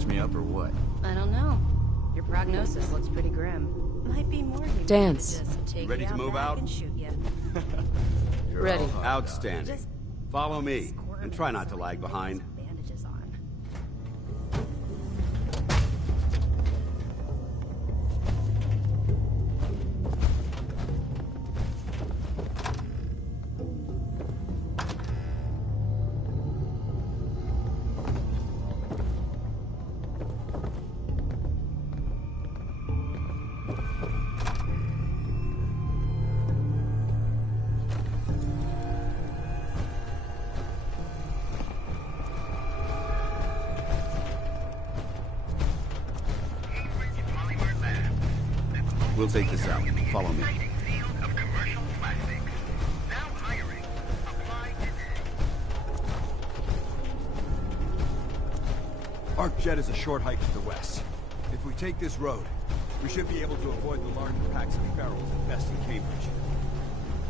Scratch me up or what? I don't know. Your prognosis looks pretty grim. Might be more humane Dance. to just take Ready you to move back out? and shoot you. You're Ready. all hung up. Outstanding. Just Follow me, squirm and try not to inside lag and put behind. some bandages on. We'll take this out. Follow me. ArcJet is a short hike to the west. If we take this road, we should be able to avoid the larger packs of ferals infesting Cambridge.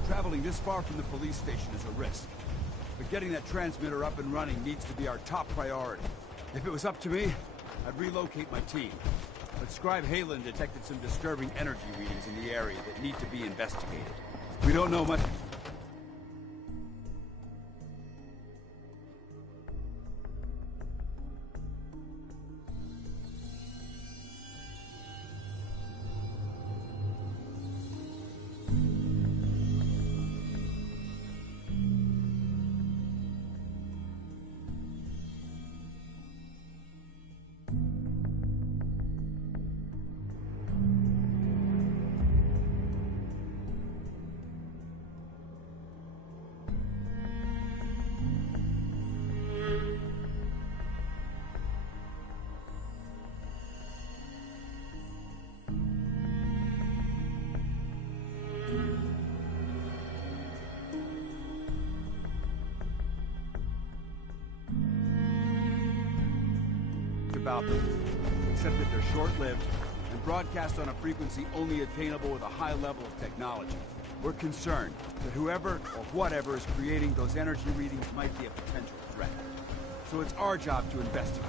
Traveling this far from the police station is a risk, but getting that transmitter up and running needs to be our top priority. If it was up to me, I'd relocate my team. But Scribe Halen detected some disturbing energy readings in the area that need to be investigated. We don't know much. About them, except that they're short-lived and broadcast on a frequency only attainable with a high level of technology. We're concerned that whoever or whatever is creating those energy readings might be a potential threat. So it's our job to investigate.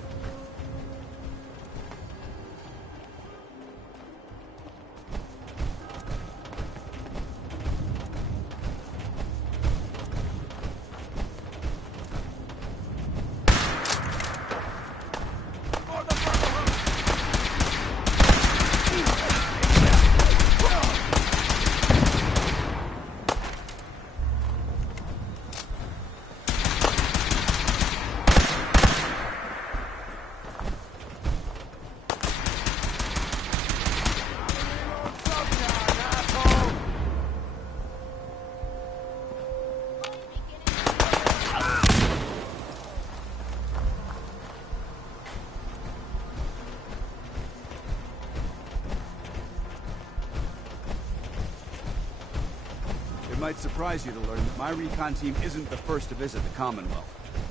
It might surprise you to learn that my recon team isn't the first to visit the Commonwealth.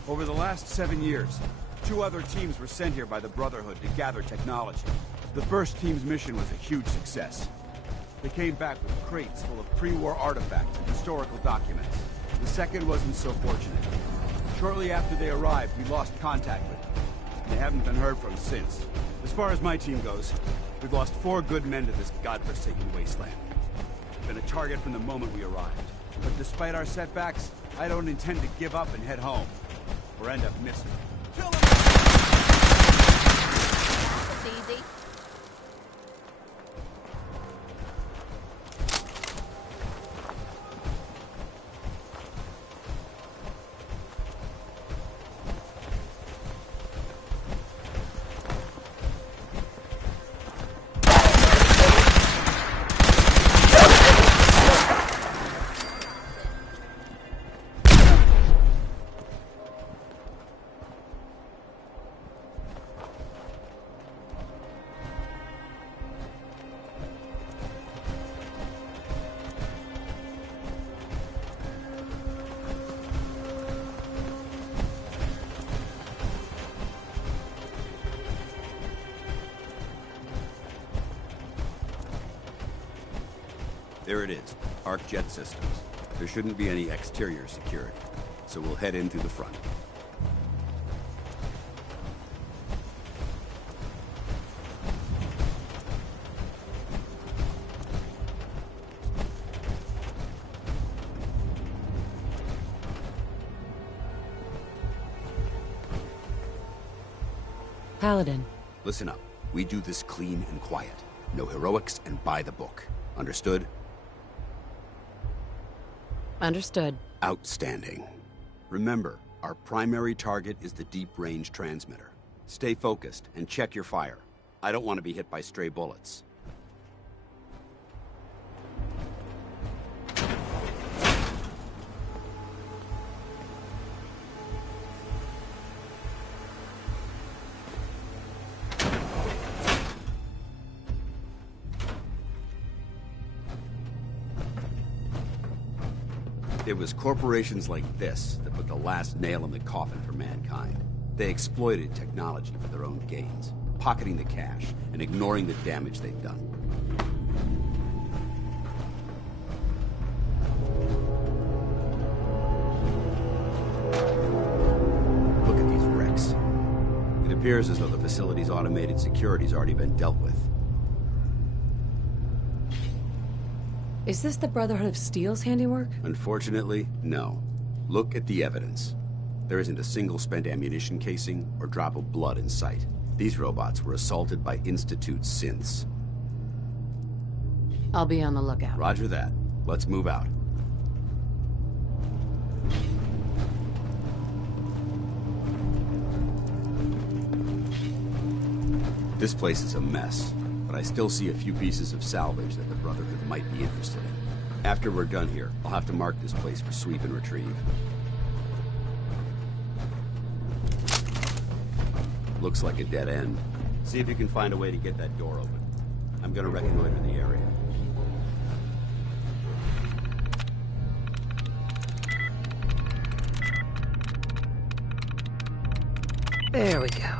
Over the last 7 years, 2 other teams were sent here by the Brotherhood to gather technology. The first team's mission was a huge success. They came back with crates full of pre-war artifacts and historical documents. The second wasn't so fortunate. Shortly after they arrived, we lost contact with them. They haven't been heard from since. As far as my team goes, we've lost 4 good men to this godforsaken wasteland. Been a target from the moment we arrived. But despite our setbacks, I don't intend to give up and head home. Or end up missing. Kill him! It's easy. There it is, ArcJet systems. There shouldn't be any exterior security, so we'll head in through the front. Paladin. Listen up. We do this clean and quiet. No heroics and by the book. Understood? Understood. Outstanding. Remember, our primary target is the deep-range transmitter. Stay focused and check your fire. I don't want to be hit by stray bullets. It was corporations like this that put the last nail in the coffin for mankind. They exploited technology for their own gains, pocketing the cash and ignoring the damage they've done. Look at these wrecks. It appears as though the facility's automated security's already been dealt with. Is this the Brotherhood of Steel's handiwork? Unfortunately, no. Look at the evidence. There isn't a single spent ammunition casing or drop of blood in sight. These robots were assaulted by Institute synths. I'll be on the lookout. Roger that. Let's move out. This place is a mess, but I still see a few pieces of salvage that the Brotherhood might be interested in. After we're done here, I'll have to mark this place for sweep and retrieve. Looks like a dead end. See if you can find a way to get that door open. I'm gonna reconnoiter the area. There we go.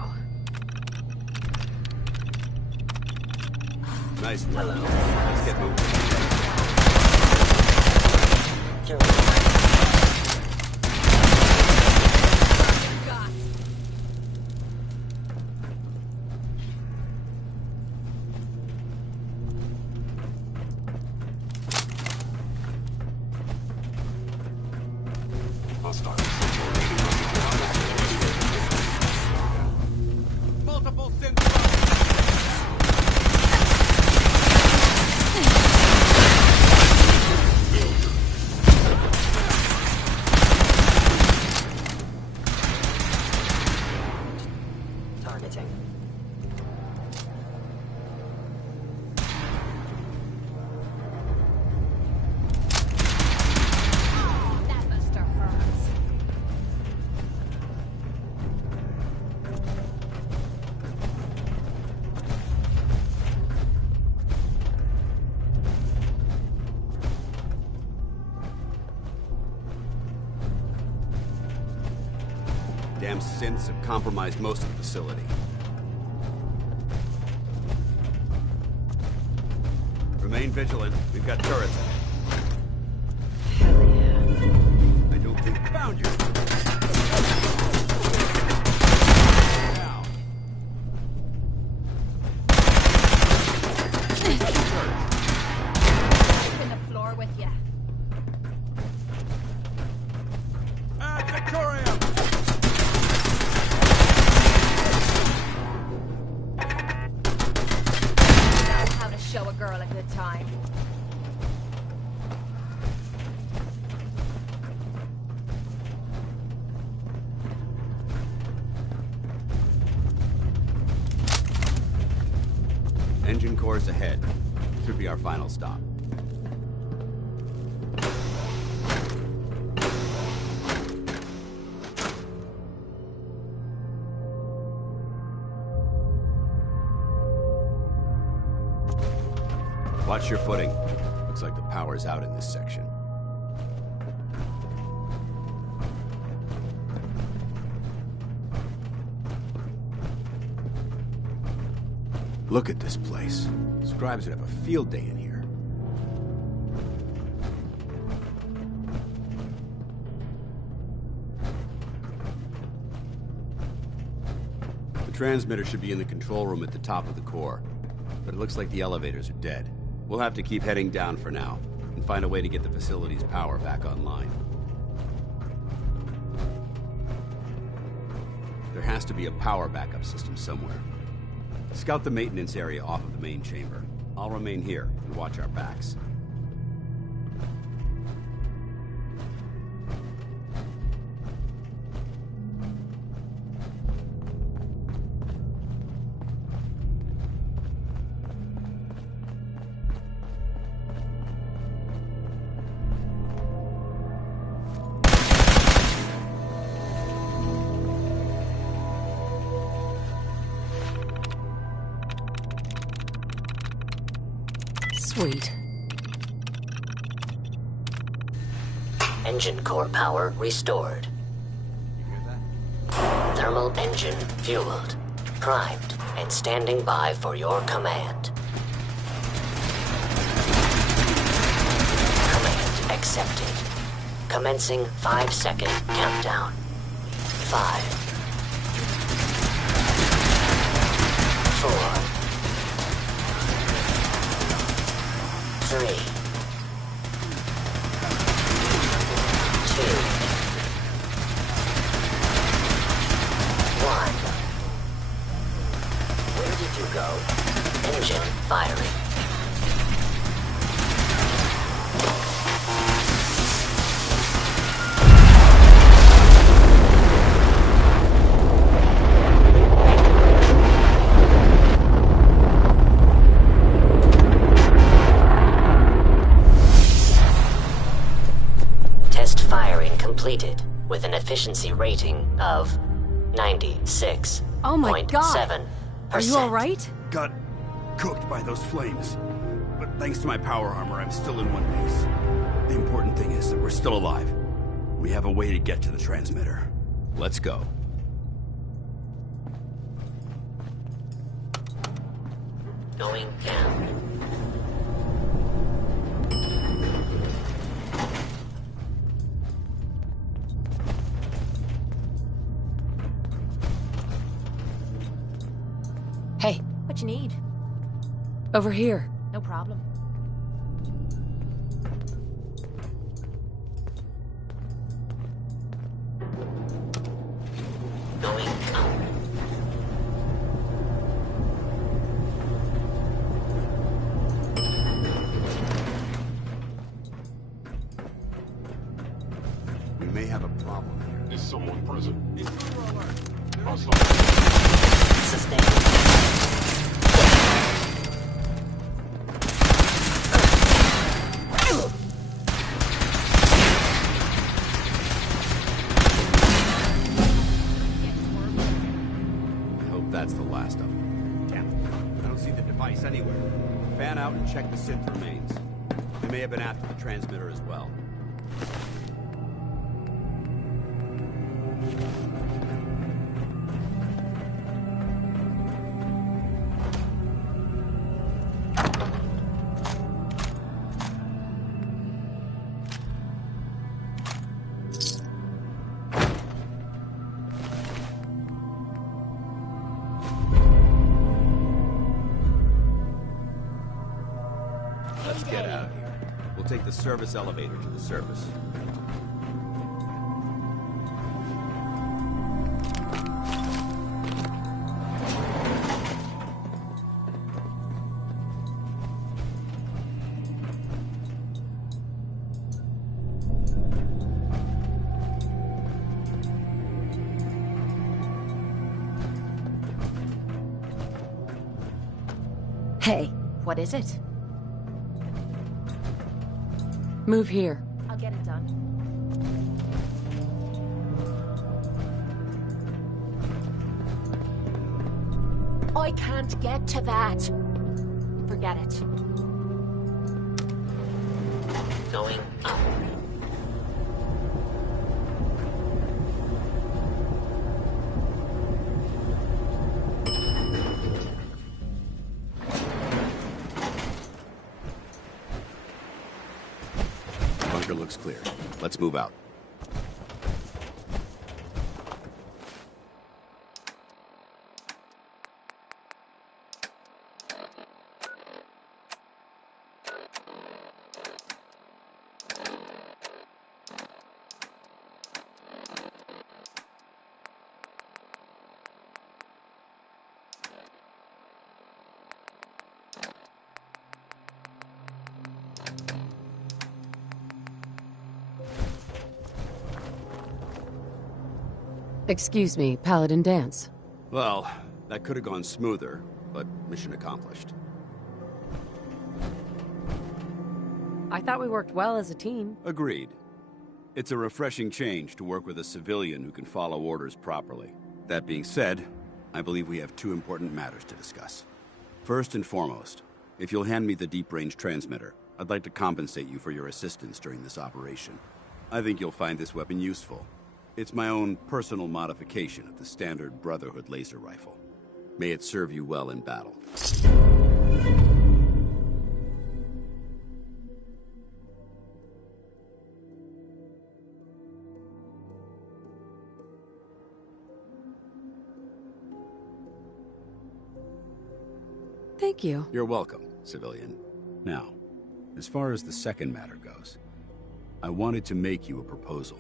Nice work. Let's get moving. Multiple synths. Targeting. That must have hurt. Damn synths have compromised most of the facility. Remain vigilant. We've got turrets. Hell yeah. I don't think found you. Now. In the floor with ya. Ad Victoriam! Know how to show a girl a good time. Engine cores ahead. Should be our final stop. Watch your footing. Looks like the power's out in this section. Look at this place. Scribes would have a field day in here. The transmitter should be in the control room at the top of the core, but it looks like the elevators are dead. We'll have to keep heading down for now, and find a way to get the facility's power back online. There has to be a power backup system somewhere. Scout the maintenance area off of the main chamber. I'll remain here and watch our backs. Sweet. Engine core power restored. You hear that? Thermal engine fueled, primed, and standing by for your command. Command accepted. Commencing 5-second countdown. 5, 4, 3, 2, 1. Where did you go? Engine firing. Test firing completed with an efficiency rating of 96.7%. Oh my God. Are you alright? Got cooked by those flames. But thanks to my power armor, I'm still in one piece. The important thing is that we're still alive. We have a way to get to the transmitter. Let's go. Going down. Hey, What you need? over here. No problem. Going up. We may have a problem here. Is someone present? Sustained. I hope that's the last of them. Damn it. I don't see the device anywhere. Fan out and check the synth remains. They may have been after the transmitter as well. Let's get out of here. We'll take the service elevator to the surface. Hey, What is it? move here. I'll get it done. I can't get to that. Forget it. Going up. Bunker looks clear. Let's move out. Excuse me, Paladin Dance. Well, that could have gone smoother, but mission accomplished. I thought we worked well as a team. Agreed. It's a refreshing change to work with a civilian who can follow orders properly. That being said, I believe we have two important matters to discuss. First and foremost, if you'll hand me the deep-range transmitter, I'd like to compensate you for your assistance during this operation. I think you'll find this weapon useful. It's my own personal modification of the standard Brotherhood laser rifle. May it serve you well in battle. Thank you. You're welcome, civilian. Now, as far as the second matter goes, I wanted to make you a proposal.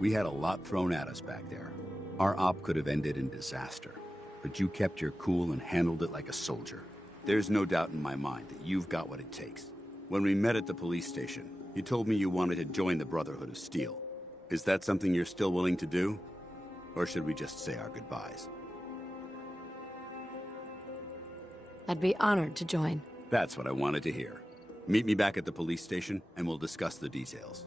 We had a lot thrown at us back there. Our op could have ended in disaster, but you kept your cool and handled it like a soldier. There's no doubt in my mind that you've got what it takes. When we met at the police station, you told me you wanted to join the Brotherhood of Steel. Is that something you're still willing to do? Or should we just say our goodbyes? I'd be honored to join. That's what I wanted to hear. Meet me back at the police station, and we'll discuss the details.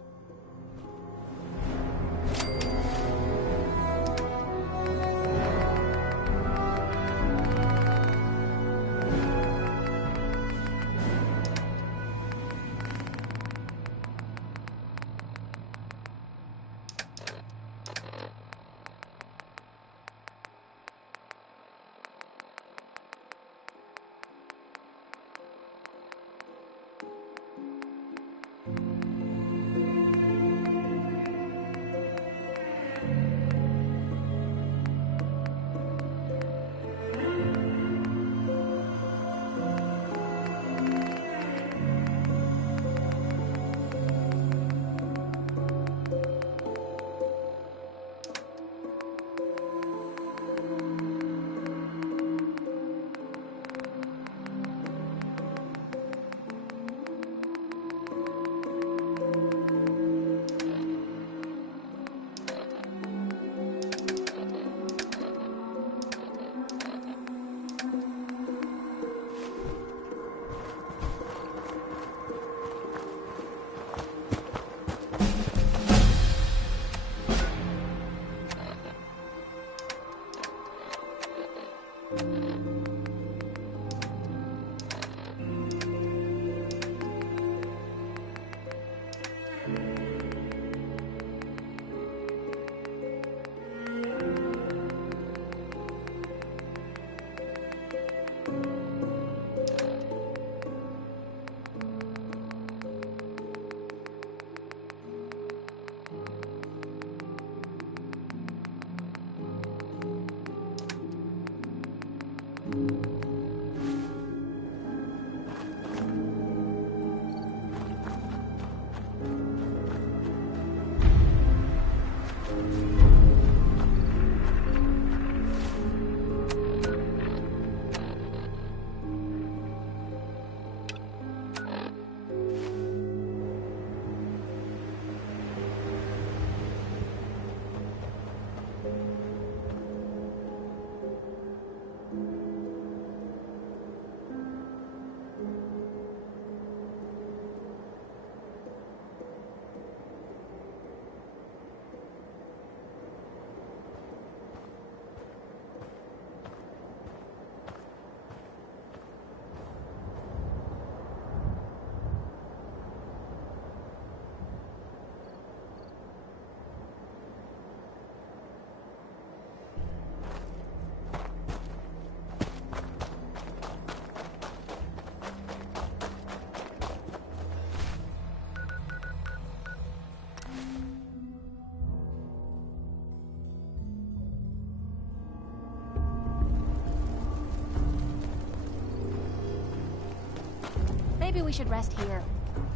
Maybe we should rest here.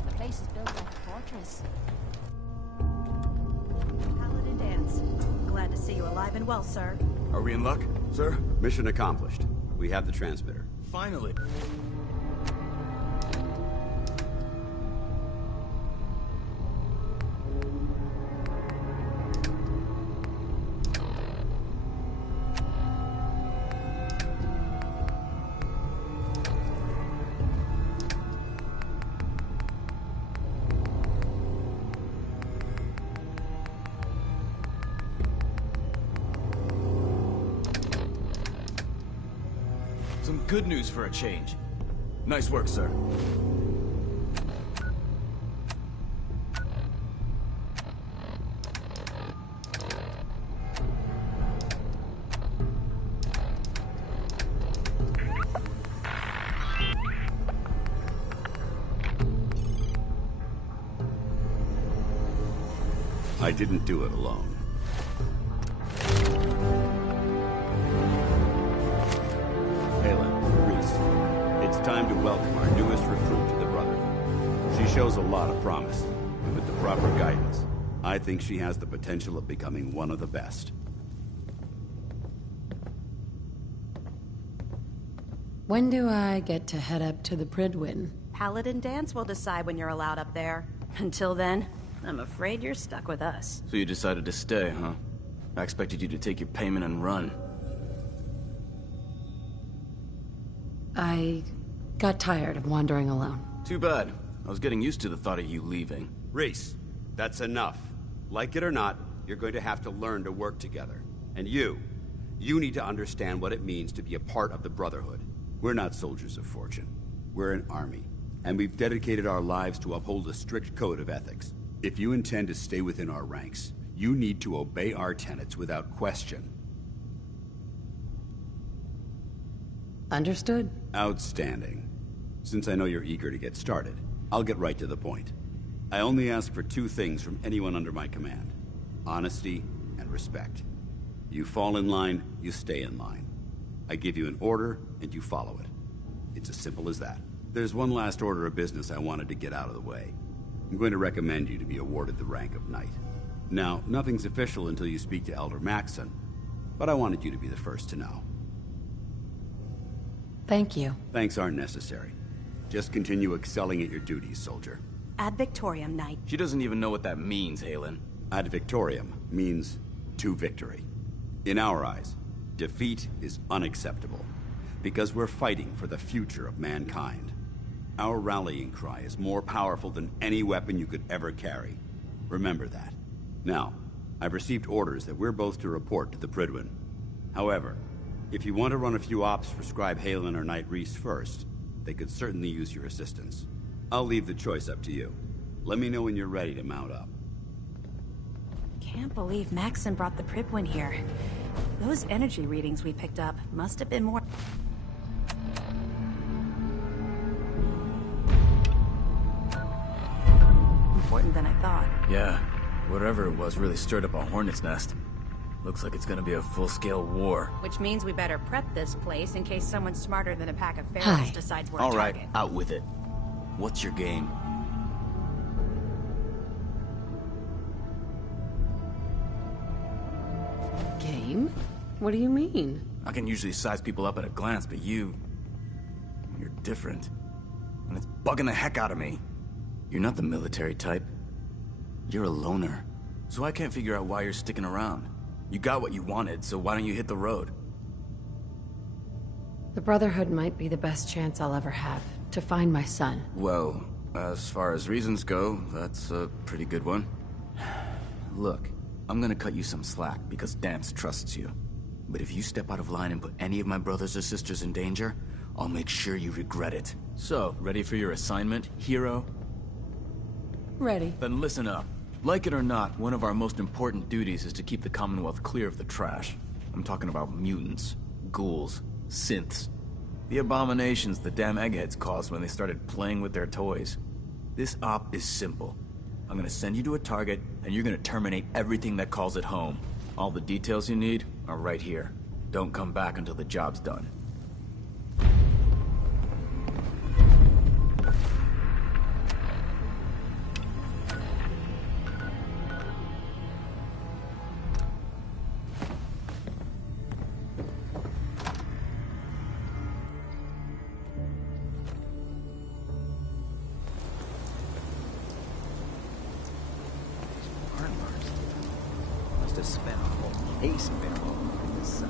The place is built like a fortress. Paladin Dance. Glad to see you alive and well, sir. Are we in luck, sir? Mission accomplished. We have the transmitter. Finally. Some good news for a change. Nice work, sir. I didn't do it alone. Halen, Reese, it's time to welcome our newest recruit to the Brotherhood. She shows a lot of promise, and with the proper guidance, I think she has the potential of becoming one of the best. When do I get to head up to the Pridwin? Paladin Dance will decide when you're allowed up there. Until then, I'm afraid you're stuck with us. So you decided to stay, huh? I expected you to take your payment and run. I got tired of wandering alone. Too bad. I was getting used to the thought of you leaving. Reese, that's enough. Like it or not, you're going to have to learn to work together. And you need to understand what it means to be a part of the Brotherhood. We're not soldiers of fortune. We're an army. And we've dedicated our lives to uphold a strict code of ethics. If you intend to stay within our ranks, you need to obey our tenets without question. Understood. Outstanding. Since I know you're eager to get started, I'll get right to the point. I only ask for two things from anyone under my command: honesty and respect. You fall in line, you stay in line. I give you an order, and you follow it. It's as simple as that. There's one last order of business I wanted to get out of the way. I'm going to recommend you to be awarded the rank of Knight. Now, nothing's official until you speak to Elder Maxson, but I wanted you to be the first to know. Thank you. Thanks aren't necessary. Just continue excelling at your duties, soldier. Ad Victoriam, Knight. She doesn't even know what that means, Halen. Ad Victoriam means to victory. In our eyes, defeat is unacceptable, because we're fighting for the future of mankind. Our rallying cry is more powerful than any weapon you could ever carry. Remember that. Now, I've received orders that we're both to report to the Pridwin. However, if you want to run a few ops for Scribe Halen or Knight Reese first, they could certainly use your assistance. I'll leave the choice up to you. Let me know when you're ready to mount up. Can't believe Maxon brought the Pridwin here. Those energy readings we picked up must have been more... important than I thought. Yeah, whatever it was really stirred up a hornet's nest. Looks like it's gonna be a full-scale war. Which means we better prep this place in case someone smarter than a pack of Hi. ferals decides we're a All right, target. out with it. What's your game? Game? What do you mean? I can usually size people up at a glance, but you're different. And it's bugging the heck out of me. You're not the military type. You're a loner. So I can't figure out why you're sticking around. You got what you wanted, so why don't you hit the road? The Brotherhood might be the best chance I'll ever have to find my son. Well, as far as reasons go, that's a pretty good one. Look, I'm gonna cut you some slack because Dance trusts you. But if you step out of line and put any of my brothers or sisters in danger, I'll make sure you regret it. So, ready for your assignment, hero? Ready. Then listen up. Like it or not, one of our most important duties is to keep the Commonwealth clear of the trash. I'm talking about mutants, ghouls, synths. The abominations the damn eggheads caused when they started playing with their toys. This op is simple. I'm gonna send you to a target, and you're gonna terminate everything that calls it home. All the details you need are right here. Don't come back until the job's done. Must have spent a whole case barrel on this site.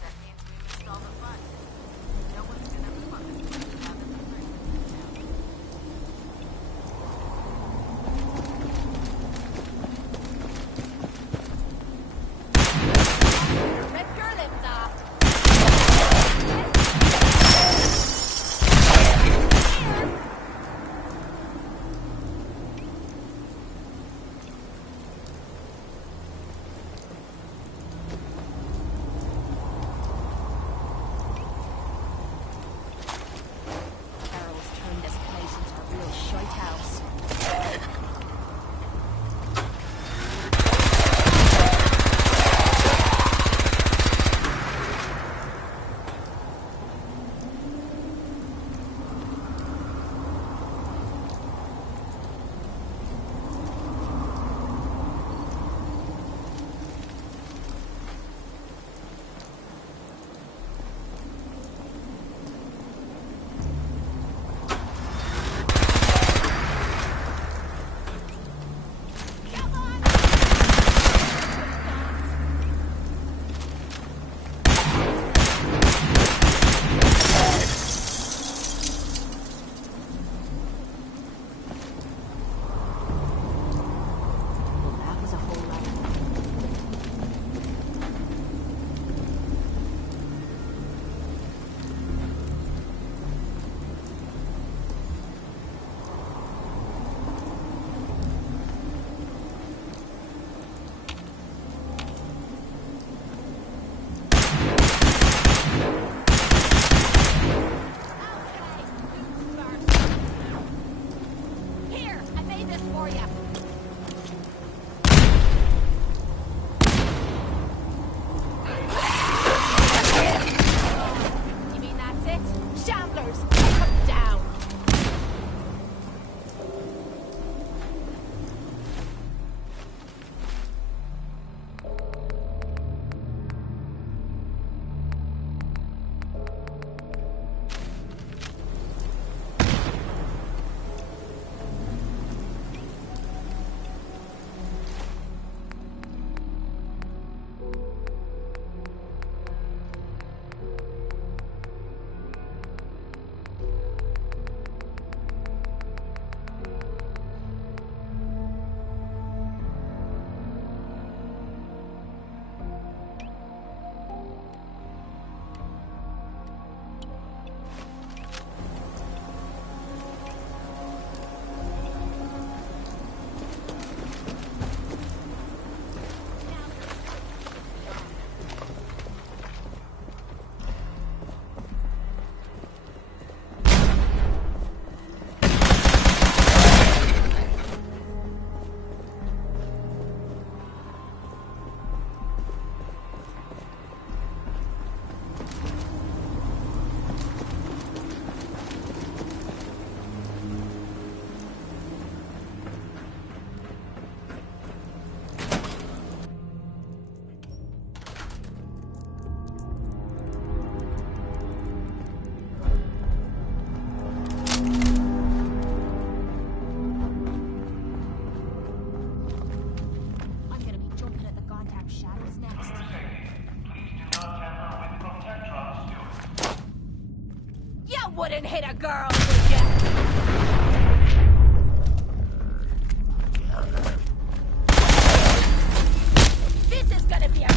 That means we missed all the fun. No one's gonna fuck us if we haven't shite house. Wouldn't hit a girl, would ya? This is gonna be a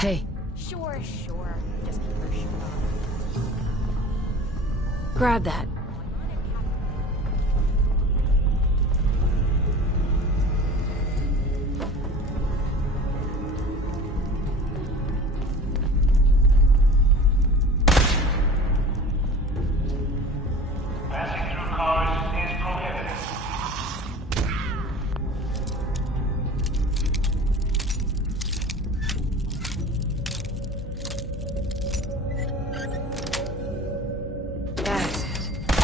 Hey, Sure. Just keep her shirt on. grab that. Passing through cars is prohibited. That's it.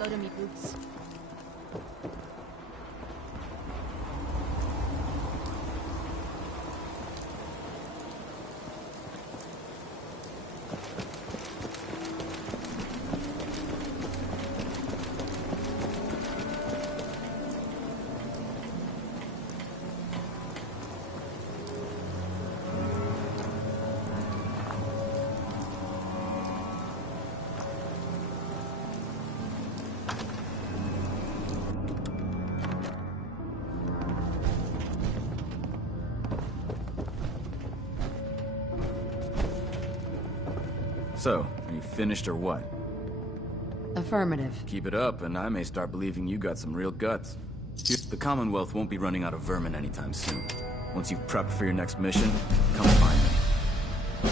load of me boots. So, are you finished or what? Affirmative. Keep it up, and I may start believing you got some real guts. The Commonwealth won't be running out of vermin anytime soon. Once you've prepped for your next mission, come find me.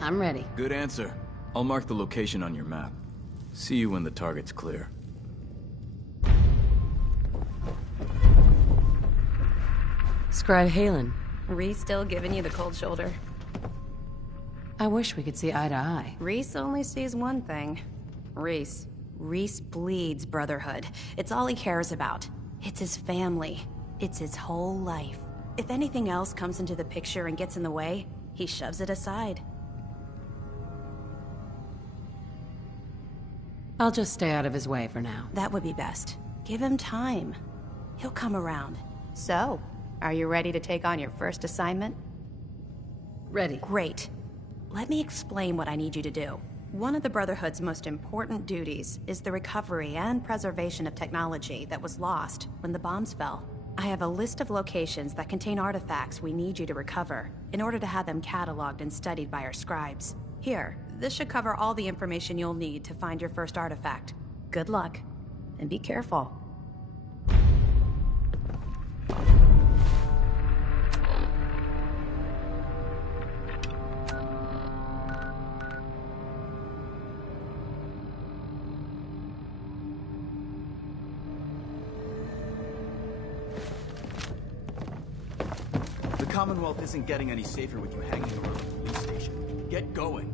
I'm ready. Good answer. I'll mark the location on your map. See you when the target's clear. Scribe Halen. Reese still giving you the cold shoulder? I wish we could see eye to eye. Reese only sees one thing. Reese. Reese bleeds brotherhood. It's all he cares about. It's his family. It's his whole life. If anything else comes into the picture and gets in the way, he shoves it aside. I'll just stay out of his way for now. That would be best. Give him time. He'll come around. So, are you ready to take on your first assignment? Ready. Great. Let me explain what I need you to do. One of the Brotherhood's most important duties is the recovery and preservation of technology that was lost when the bombs fell. I have a list of locations that contain artifacts we need you to recover in order to have them cataloged and studied by our scribes. Here, this should cover all the information you'll need to find your first artifact. Good luck, and be careful. The Commonwealth isn't getting any safer with you hanging around the police station. Get going.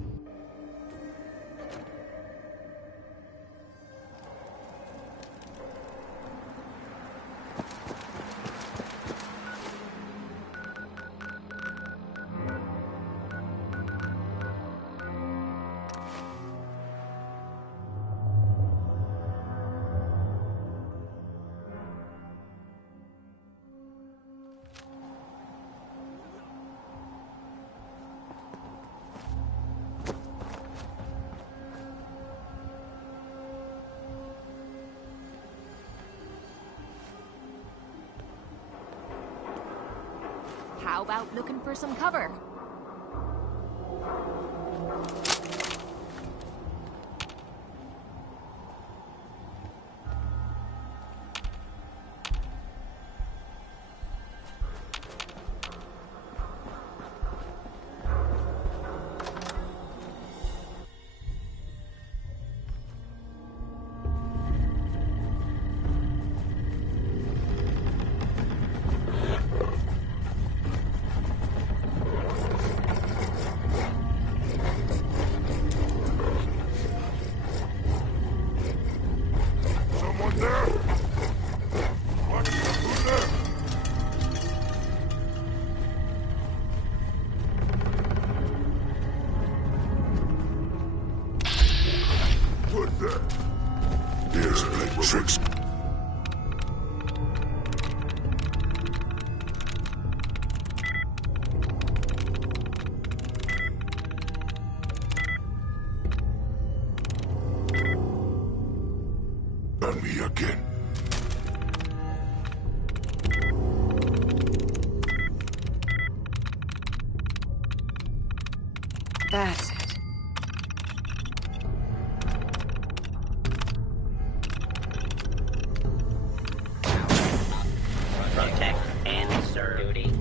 How about looking for some cover? Here's playing tricks. On me again. That's it. Protect and serve. Duty.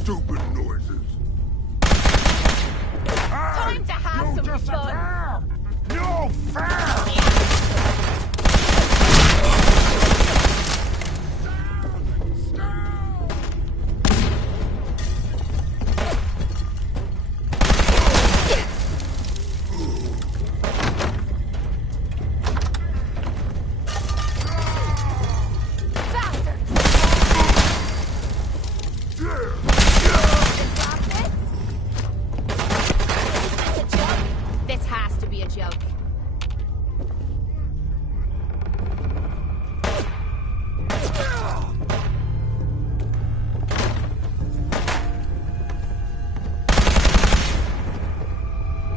stupid noises. Time to have some fun! No fair! This has to be a joke.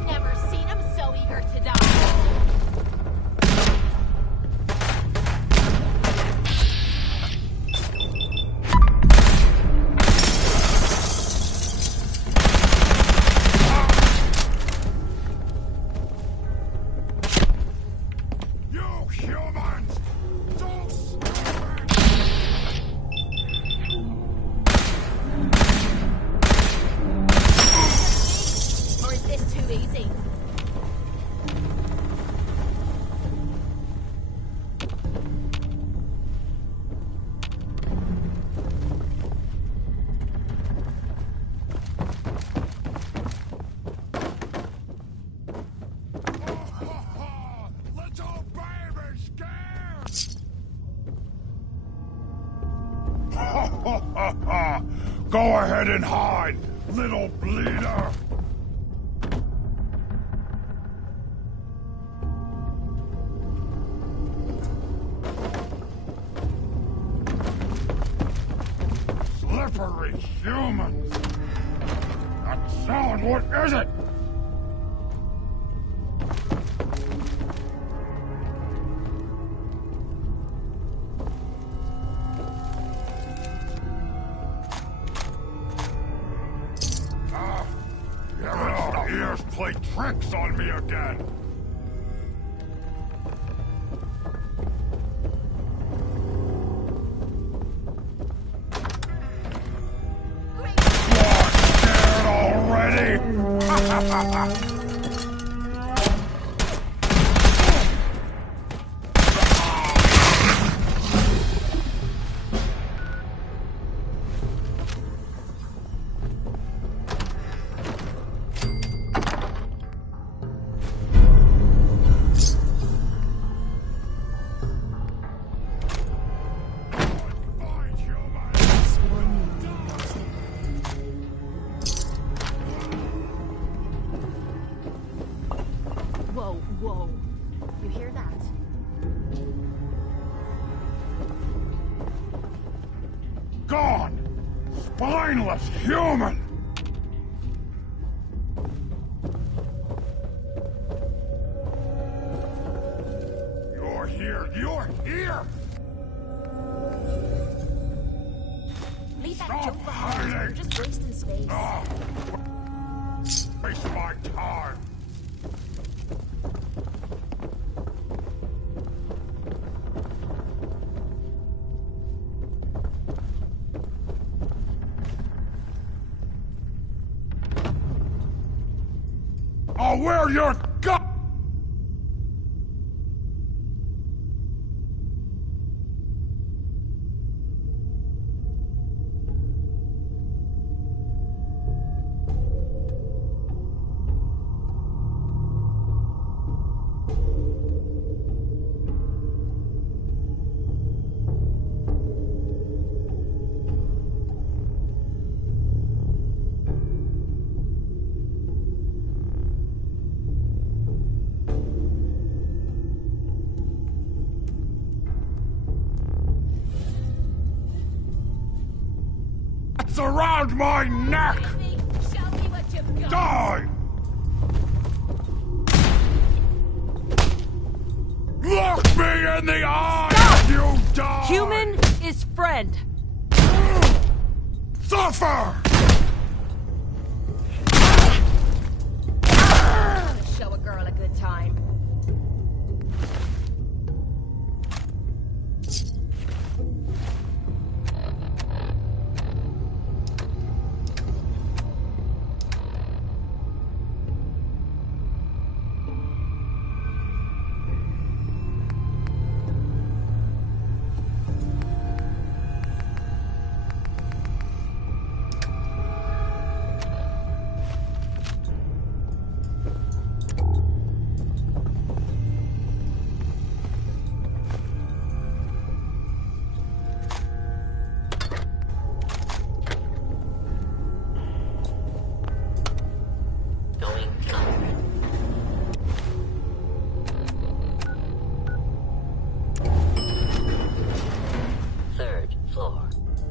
Never seen him so eager to die. Or is this too easy? Little baby scared! Go ahead and hide, little bleeder! Slippery humans! That sound, what is it? Your ears play tricks on me again! Scared already? Fight, human! Whoa, whoa. You hear that? Gone! Spineless human! You're here! You're here! Leave that Stop joke behind. You're hiding! just wasting space. Waste my time! I'll wear your gun! It's around my neck! Show me what you've got. Die! Look me in the eye! Stop! You die! Human is friend. Suffer! Show a girl a good time.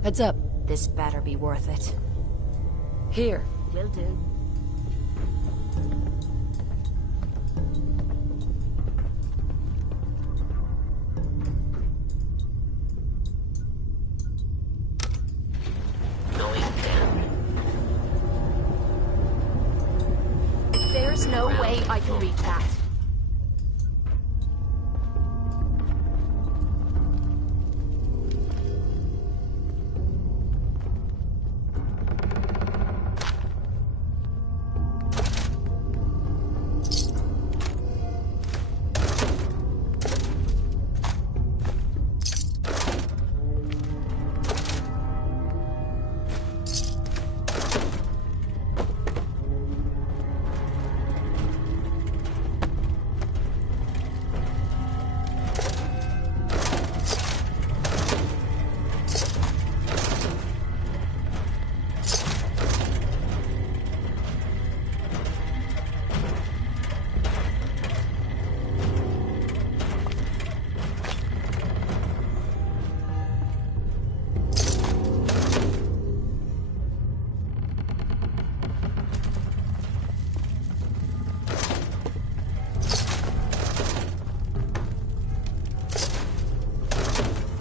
Heads up. This better be worth it. Here. Will do. Going down. There's no way I can reach that.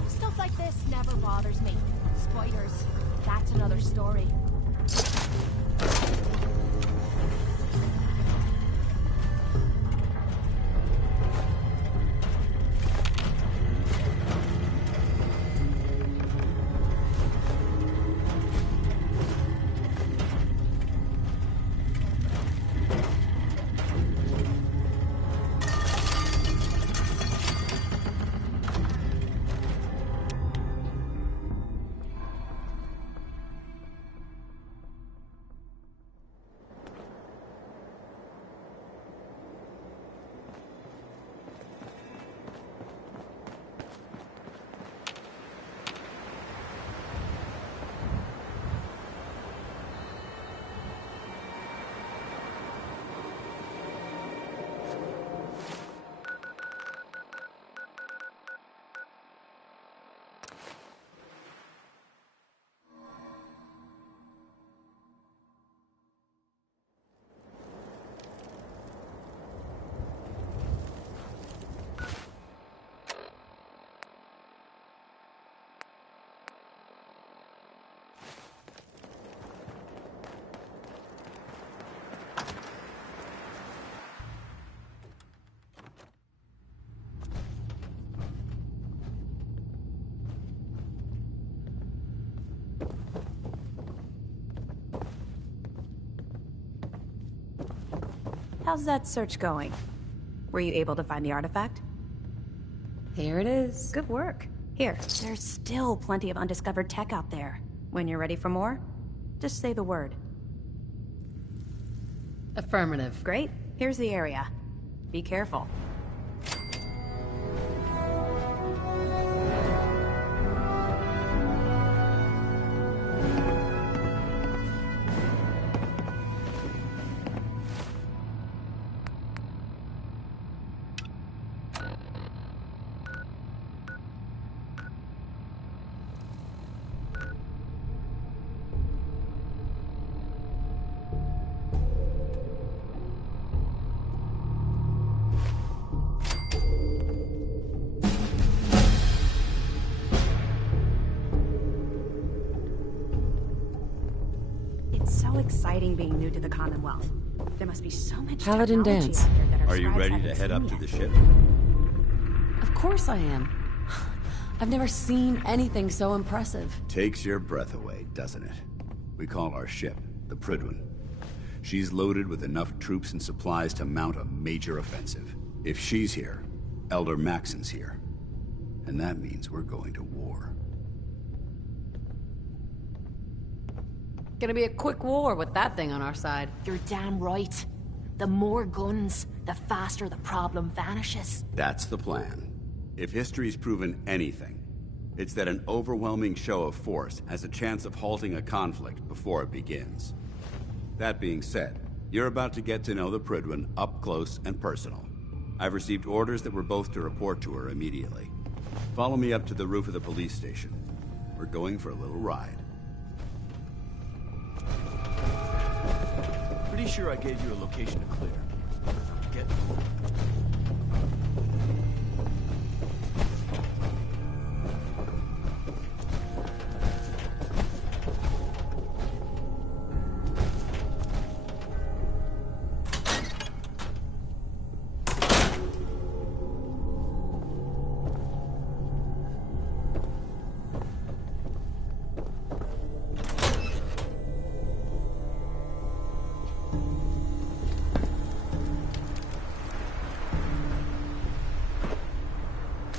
Stuff like this never bothers me. Spiders, that's another story. How's that search going? Were you able to find the artifact? Here it is. Good work. Here, there's still plenty of undiscovered tech out there. When you're ready for more, just say the word. Affirmative. Great. Here's the area. Be careful. It's so exciting being new to the Commonwealth. There must be so much Paladin technology dance. out there that our Are you scribes ready to haven't head seen up to yet. the ship? Of course I am. I've never seen anything so impressive. Takes your breath away, doesn't it? We call our ship the Prydwen. She's loaded with enough troops and supplies to mount a major offensive. If she's here, Elder Maxon's here. And that means we're going to war. Gonna be a quick war with that thing on our side. You're damn right. The more guns, the faster the problem vanishes. That's the plan. If history's proven anything, it's that an overwhelming show of force has a chance of halting a conflict before it begins. That being said, you're about to get to know the Prydwen up close and personal. I've received orders that we're both to report to her immediately. Follow me up to the roof of the police station. We're going for a little ride. Pretty sure I gave you a location to clear. Get moving.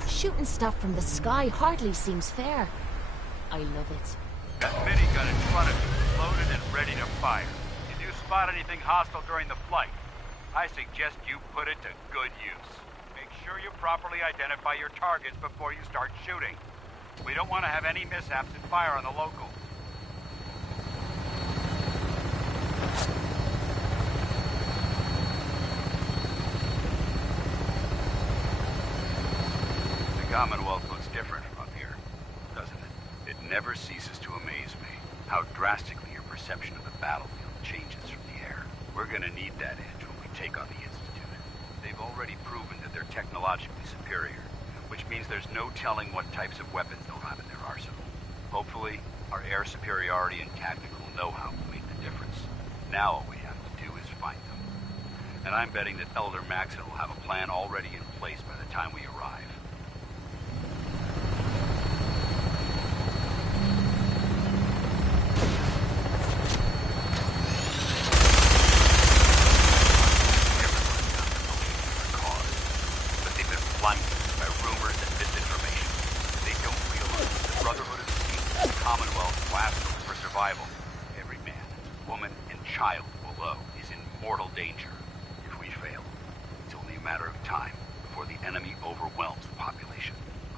Shooting stuff from the sky hardly seems fair. I love it. Got minigun in front of you, loaded and ready to fire. If you spot anything hostile during the flight, I suggest you put it to good use. Make sure you properly identify your targets before you start shooting. We don't want to have any mishaps and fire on the locals. The Commonwealth looks different from up here, doesn't it? It never ceases to amaze me how drastically your perception of the battlefield changes from the air. We're gonna need that edge when we take on the Institute. They've already proven that they're technologically superior, which means there's no telling what types of weapons they'll have in their arsenal. Hopefully, our air superiority and tactical know-how will make the difference. Now all we have to do is find them. And I'm betting that Elder Maxon will have a plan already in place by the time we arrive.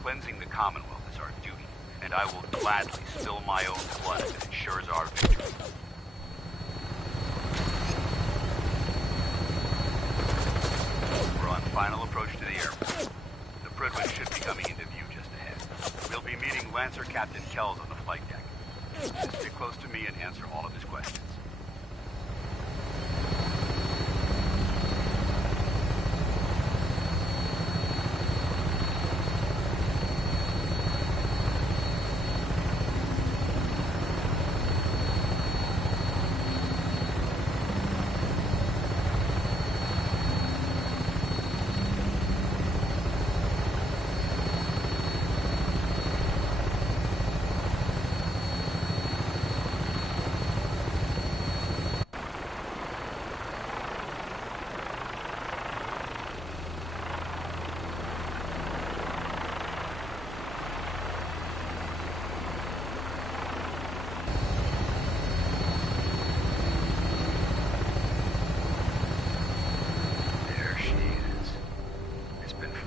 Cleansing the Commonwealth is our duty, and I will gladly spill my own blood if it ensures our victory. We're on final approach to the airport. The Pridwin should be coming into view just ahead. We'll be meeting Lancer Captain Kells on the flight deck. Just stick close to me and answer all of his questions.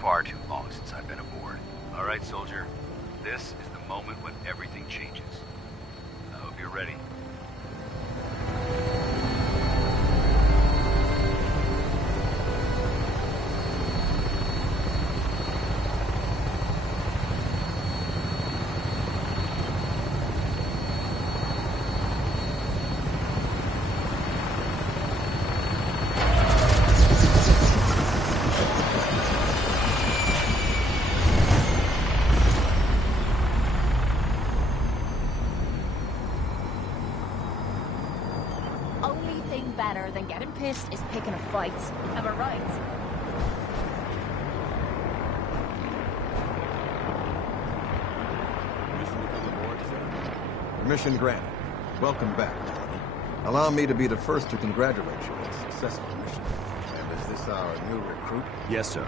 Far too long since I've been aboard. All right, soldier. This is the moment when everything changes. I hope you're ready. Better than getting pissed is picking a fight. Am I right? Permission to come aboard, sir? Permission granted. Welcome back, gentlemen. Allow me to be the first to congratulate you on a successful mission. And is this our new recruit? Yes, sir.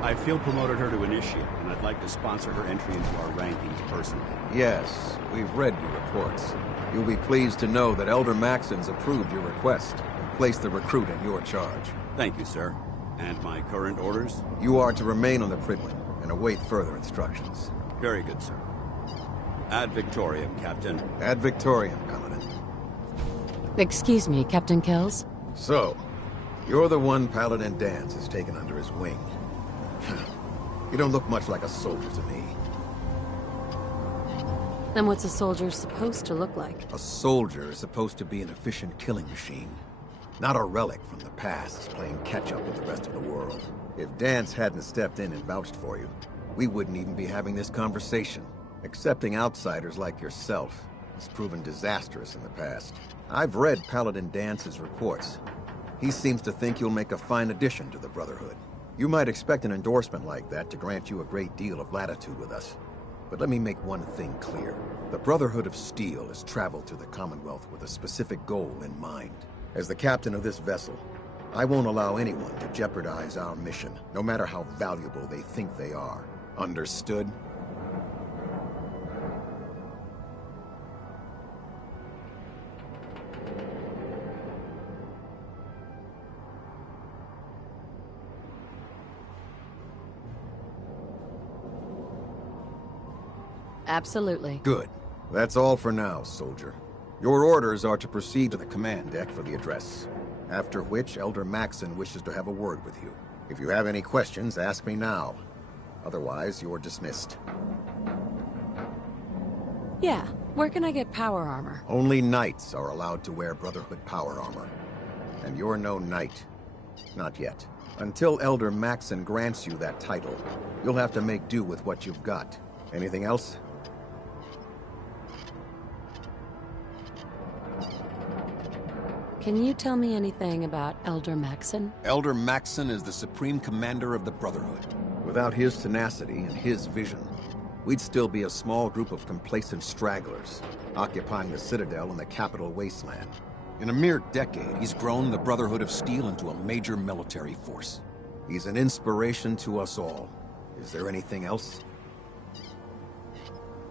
I field promoted her to initiate, and I'd like to sponsor her entry into our rankings personally. Yes, we've read your reports. You'll be pleased to know that Elder Maxon's approved your request and placed the recruit in your charge. Thank you, sir. And my current orders? You are to remain on the Pridwin and await further instructions. Very good, sir. Ad Victoriam, Captain. Ad Victoriam, Commandant. Excuse me, Captain Kells? So, you're the one Paladin Danse has taken under his wing. You don't look much like a soldier to me. Then what's a soldier supposed to look like? A soldier is supposed to be an efficient killing machine. Not a relic from the past, playing catch-up with the rest of the world. If Dance hadn't stepped in and vouched for you, we wouldn't even be having this conversation. Accepting outsiders like yourself has proven disastrous in the past. I've read Paladin Dance's reports. He seems to think you'll make a fine addition to the Brotherhood. You might expect an endorsement like that to grant you a great deal of latitude with us. But let me make one thing clear. The Brotherhood of Steel has traveled to the Commonwealth with a specific goal in mind. As the captain of this vessel, I won't allow anyone to jeopardize our mission, no matter how valuable they think they are. Understood? Absolutely. Good. That's all for now, soldier. Your orders are to proceed to the command deck for the address, after which Elder Maxon wishes to have a word with you. If you have any questions, ask me now. Otherwise, you're dismissed. Yeah, where can I get power armor? Only knights are allowed to wear Brotherhood power armor. And you're no knight. Not yet. Until Elder Maxon grants you that title, you'll have to make do with what you've got. Anything else? Can you tell me anything about Elder Maxon? Elder Maxon is the Supreme Commander of the Brotherhood. Without his tenacity and his vision, we'd still be a small group of complacent stragglers, occupying the Citadel in the capital wasteland. In a mere decade, he's grown the Brotherhood of Steel into a major military force. He's an inspiration to us all. Is there anything else?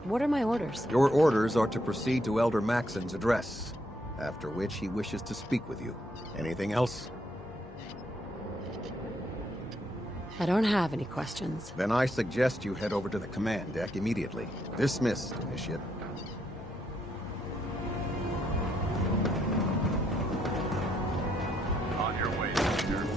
What are my orders? Your orders are to proceed to Elder Maxon's address, after which he wishes to speak with you. Anything else? I don't have any questions. Then I suggest you head over to the command deck immediately. Dismissed, Initiate. On your way, Major.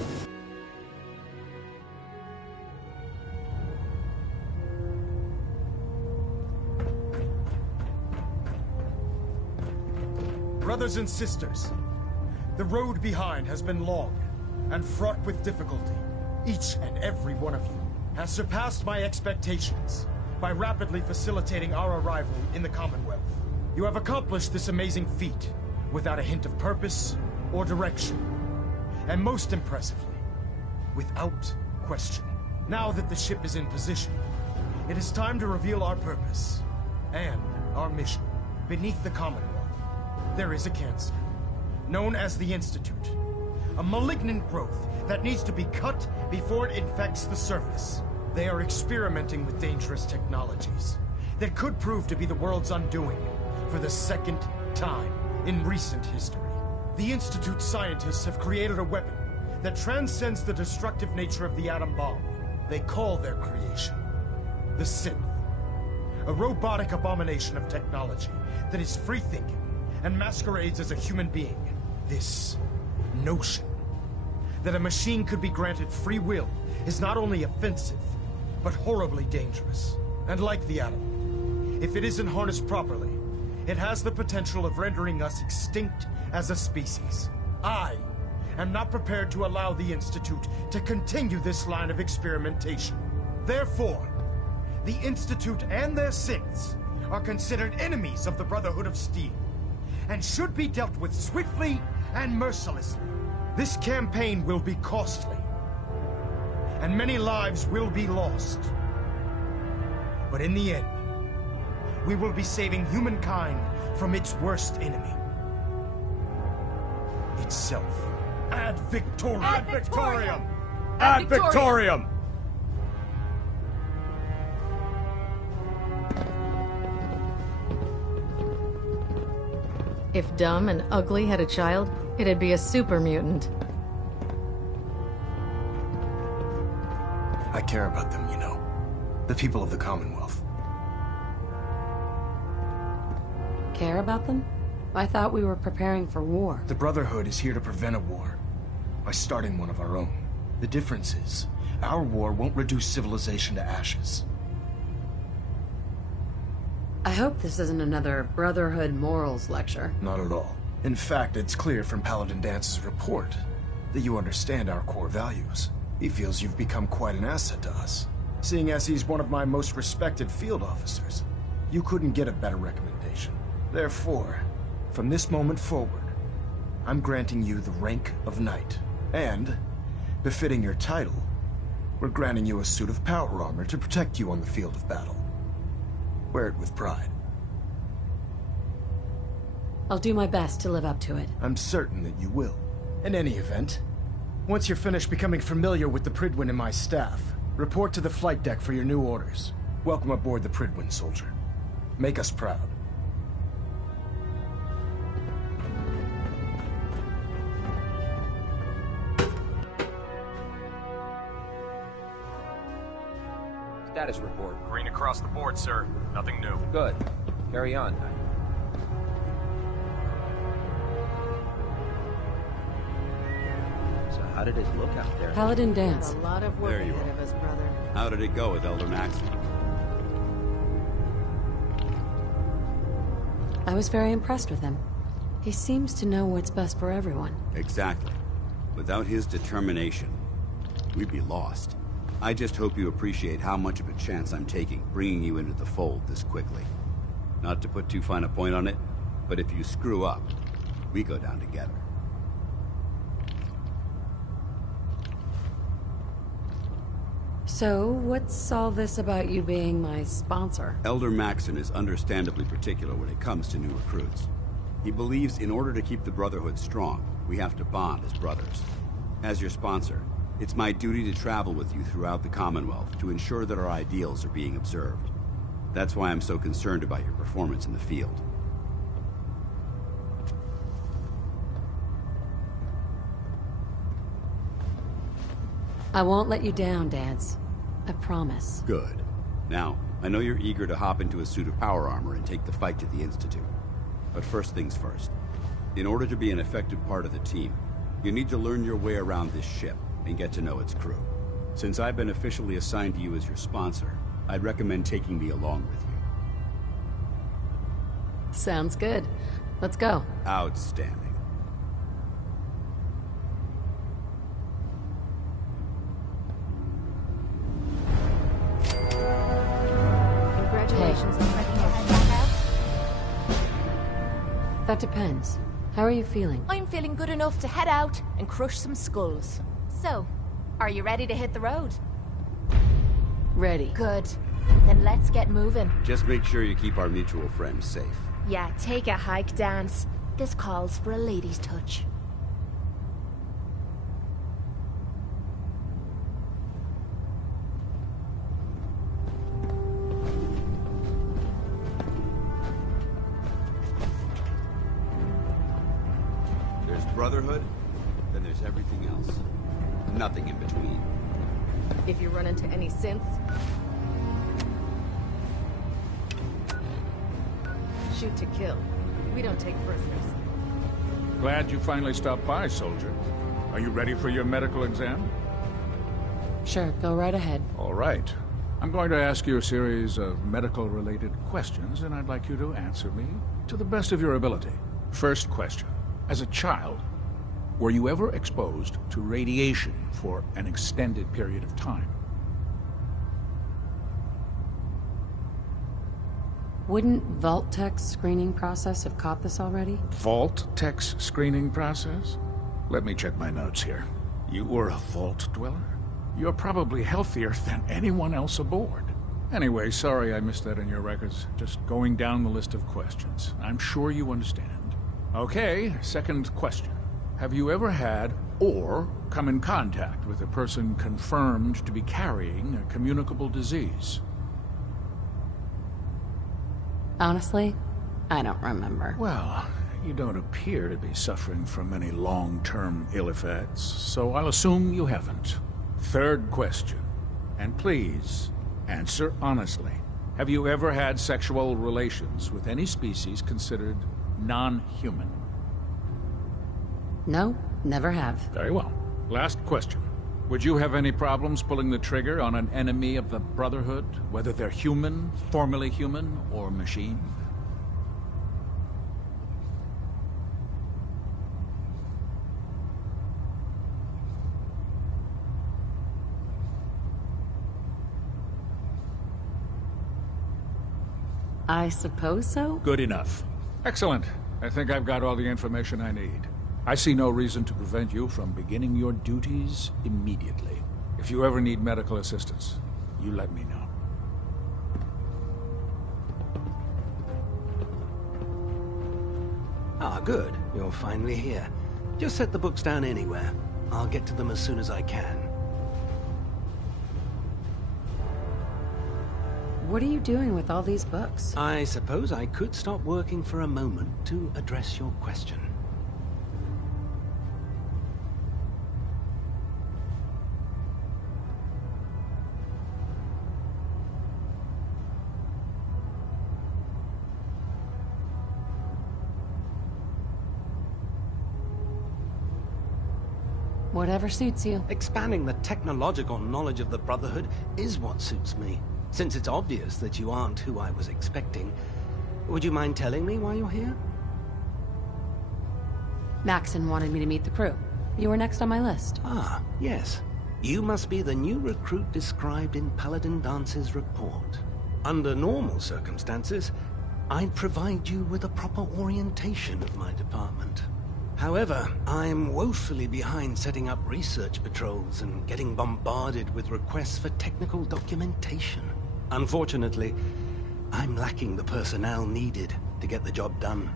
Brothers and sisters, the road behind has been long and fraught with difficulty. Each and every one of you has surpassed my expectations by rapidly facilitating our arrival in the Commonwealth. You have accomplished this amazing feat without a hint of purpose or direction. And most impressively, without question. Now that the ship is in position, it is time to reveal our purpose and our mission. Beneath the Commonwealth, there is a cancer, known as the Institute. A malignant growth that needs to be cut before it infects the surface. They are experimenting with dangerous technologies that could prove to be the world's undoing for the second time in recent history. The Institute scientists have created a weapon that transcends the destructive nature of the atom bomb. They call their creation the Synth, a robotic abomination of technology that is free-thinking and masquerades as a human being. This notion that a machine could be granted free will is not only offensive, but horribly dangerous. And like the atom, if it isn't harnessed properly, it has the potential of rendering us extinct as a species. I am not prepared to allow the Institute to continue this line of experimentation. Therefore, the Institute and their synths are considered enemies of the Brotherhood of Steel, and should be dealt with swiftly and mercilessly. This campaign will be costly, and many lives will be lost. But in the end, we will be saving humankind from its worst enemy. Itself. Ad Victoriam! Ad Victoriam! Ad Victoriam! If Dumb and Ugly had a child, it'd be a super mutant. I care about them, you know. The people of the Commonwealth. Care about them? I thought we were preparing for war. The Brotherhood is here to prevent a war by starting one of our own. The difference is, our war won't reduce civilization to ashes. I hope this isn't another Brotherhood morals lecture. Not at all. In fact, it's clear from Paladin Dance's report that you understand our core values. He feels you've become quite an asset to us. Seeing as he's one of my most respected field officers, you couldn't get a better recommendation. Therefore, from this moment forward, I'm granting you the rank of Knight. And, befitting your title, we're granting you a suit of power armor to protect you on the field of battle. Wear it with pride. I'll do my best to live up to it. I'm certain that you will. In any event, once you're finished becoming familiar with the Pridwin and my staff, report to the flight deck for your new orders. Welcome aboard the Pridwin, soldier. Make us proud. Status report. Green across the board, sir. Nothing new. Good. Carry on, Knight. So how did it look out there? Paladin Dance. A lot of work There you ahead are. of us, brother. How did it go with Elder Maxon? I was very impressed with him. He seems to know what's best for everyone. Exactly. Without his determination, we'd be lost. I just hope you appreciate how much of a chance I'm taking bringing you into the fold this quickly. Not to put too fine a point on it, but if you screw up, we go down together. So, what's all this about you being my sponsor? Elder Maxon is understandably particular when it comes to new recruits. He believes in order to keep the Brotherhood strong, we have to bond as brothers. As your sponsor, it's my duty to travel with you throughout the Commonwealth to ensure that our ideals are being observed. That's why I'm so concerned about your performance in the field. I won't let you down, Dance. I promise. Good. Now, I know you're eager to hop into a suit of power armor and take the fight to the Institute. But first things first. In order to be an effective part of the team, you need to learn your way around this ship and get to know its crew. Since I've been officially assigned to you as your sponsor, I'd recommend taking me along with you. Sounds good. Let's go. Outstanding. Congratulations on wrecking your head back out. That depends. How are you feeling? I'm feeling good enough to head out and crush some skulls. So, are you ready to hit the road? Ready. Good. Then let's get moving. Just make sure you keep our mutual friends safe. Yeah, take a hike, Dance. This calls for a lady's touch. There's Brotherhood, then there's everything else. Nothing in between. If you run into any synths, shoot to kill. We don't take prisoners. Glad you finally stopped by, soldier. Are you ready for your medical exam? Sure, go right ahead. All right. I'm going to ask you a series of medical-related questions, and I'd like you to answer me to the best of your ability. First question. As a child, were you ever exposed to radiation for an extended period of time? Wouldn't Vault-Tech's screening process have caught this already? Vault-Tech's screening process? Let me check my notes here. You were a Vault Dweller? You're probably healthier than anyone else aboard. Anyway, sorry I missed that in your records. Just going down the list of questions. I'm sure you understand. Okay, second question. Have you ever had or come in contact with a person confirmed to be carrying a communicable disease? Honestly, I don't remember. Well, you don't appear to be suffering from any long-term ill effects, so I'll assume you haven't. Third question, and please, answer honestly. Have you ever had sexual relations with any species considered non-human? No, never have. Very well. Last question. Would you have any problems pulling the trigger on an enemy of the Brotherhood, whether they're human, formerly human, or machine? I suppose so? Good enough. Excellent. I think I've got all the information I need. I see no reason to prevent you from beginning your duties immediately. If you ever need medical assistance, you let me know. Ah, good. You're finally here. Just set the books down anywhere. I'll get to them as soon as I can. What are you doing with all these books? I suppose I could stop working for a moment to address your question. Whatever suits you. Expanding the technological knowledge of the Brotherhood is what suits me. Since it's obvious that you aren't who I was expecting, would you mind telling me why you're here? Maxon wanted me to meet the crew. You were next on my list. Ah, yes. You must be the new recruit described in Paladin Dance's report. Under normal circumstances, I'd provide you with a proper orientation of my department. However, I'm woefully behind setting up research patrols and getting bombarded with requests for technical documentation. Unfortunately, I'm lacking the personnel needed to get the job done.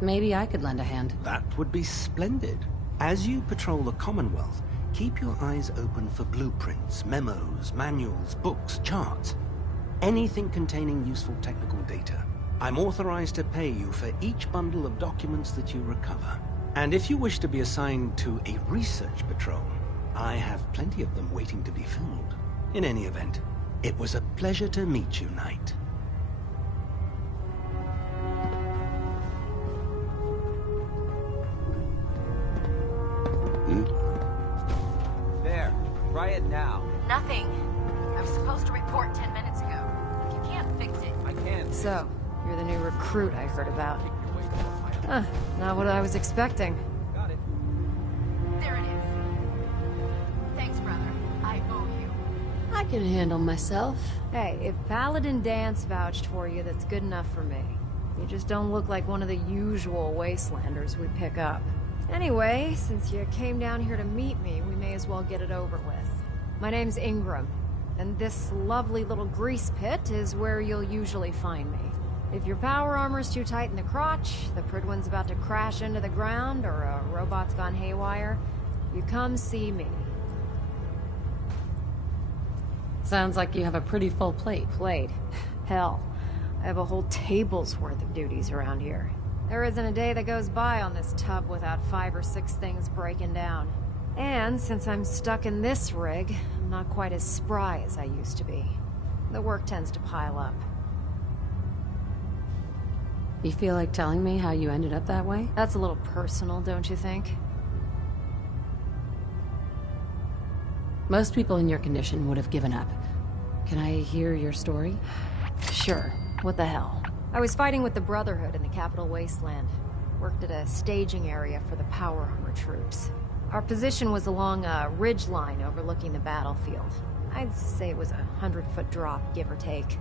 Maybe I could lend a hand. That would be splendid. As you patrol the Commonwealth, keep your eyes open for blueprints, memos, manuals, books, charts. Anything containing useful technical data. I'm authorized to pay you for each bundle of documents that you recover. And if you wish to be assigned to a research patrol, I have plenty of them waiting to be filled. In any event, it was a pleasure to meet you, Knight. There. Try it now. Nothing. I was supposed to report 10 minutes ago. If you can't fix it... I can. So, you're the new recruit I heard about. Huh, not what I was expecting. Got it. There it is. Thanks, brother. I owe you. I can handle myself. Hey, if Paladin Dance vouched for you, that's good enough for me. You just don't look like one of the usual wastelanders we pick up. Anyway, since you came down here to meet me, we may as well get it over with. My name's Ingram, and this lovely little grease pit is where you'll usually find me. If your power armor's too tight in the crotch, the Pridwin's about to crash into the ground, or a robot's gone haywire, you come see me. Sounds like you have a pretty full plate. Plate? Hell, I have a whole table's worth of duties around here. There isn't a day that goes by on this tub without 5 or 6 things breaking down. And since I'm stuck in this rig, I'm not quite as spry as I used to be. The work tends to pile up. You feel like telling me how you ended up that way? That's a little personal, don't you think? Most people in your condition would have given up. Can I hear your story? Sure. What the hell? I was fighting with the Brotherhood in the Capital Wasteland. Worked at a staging area for the power armor troops. Our position was along a ridge line overlooking the battlefield. I'd say it was a 100-foot drop, give or take.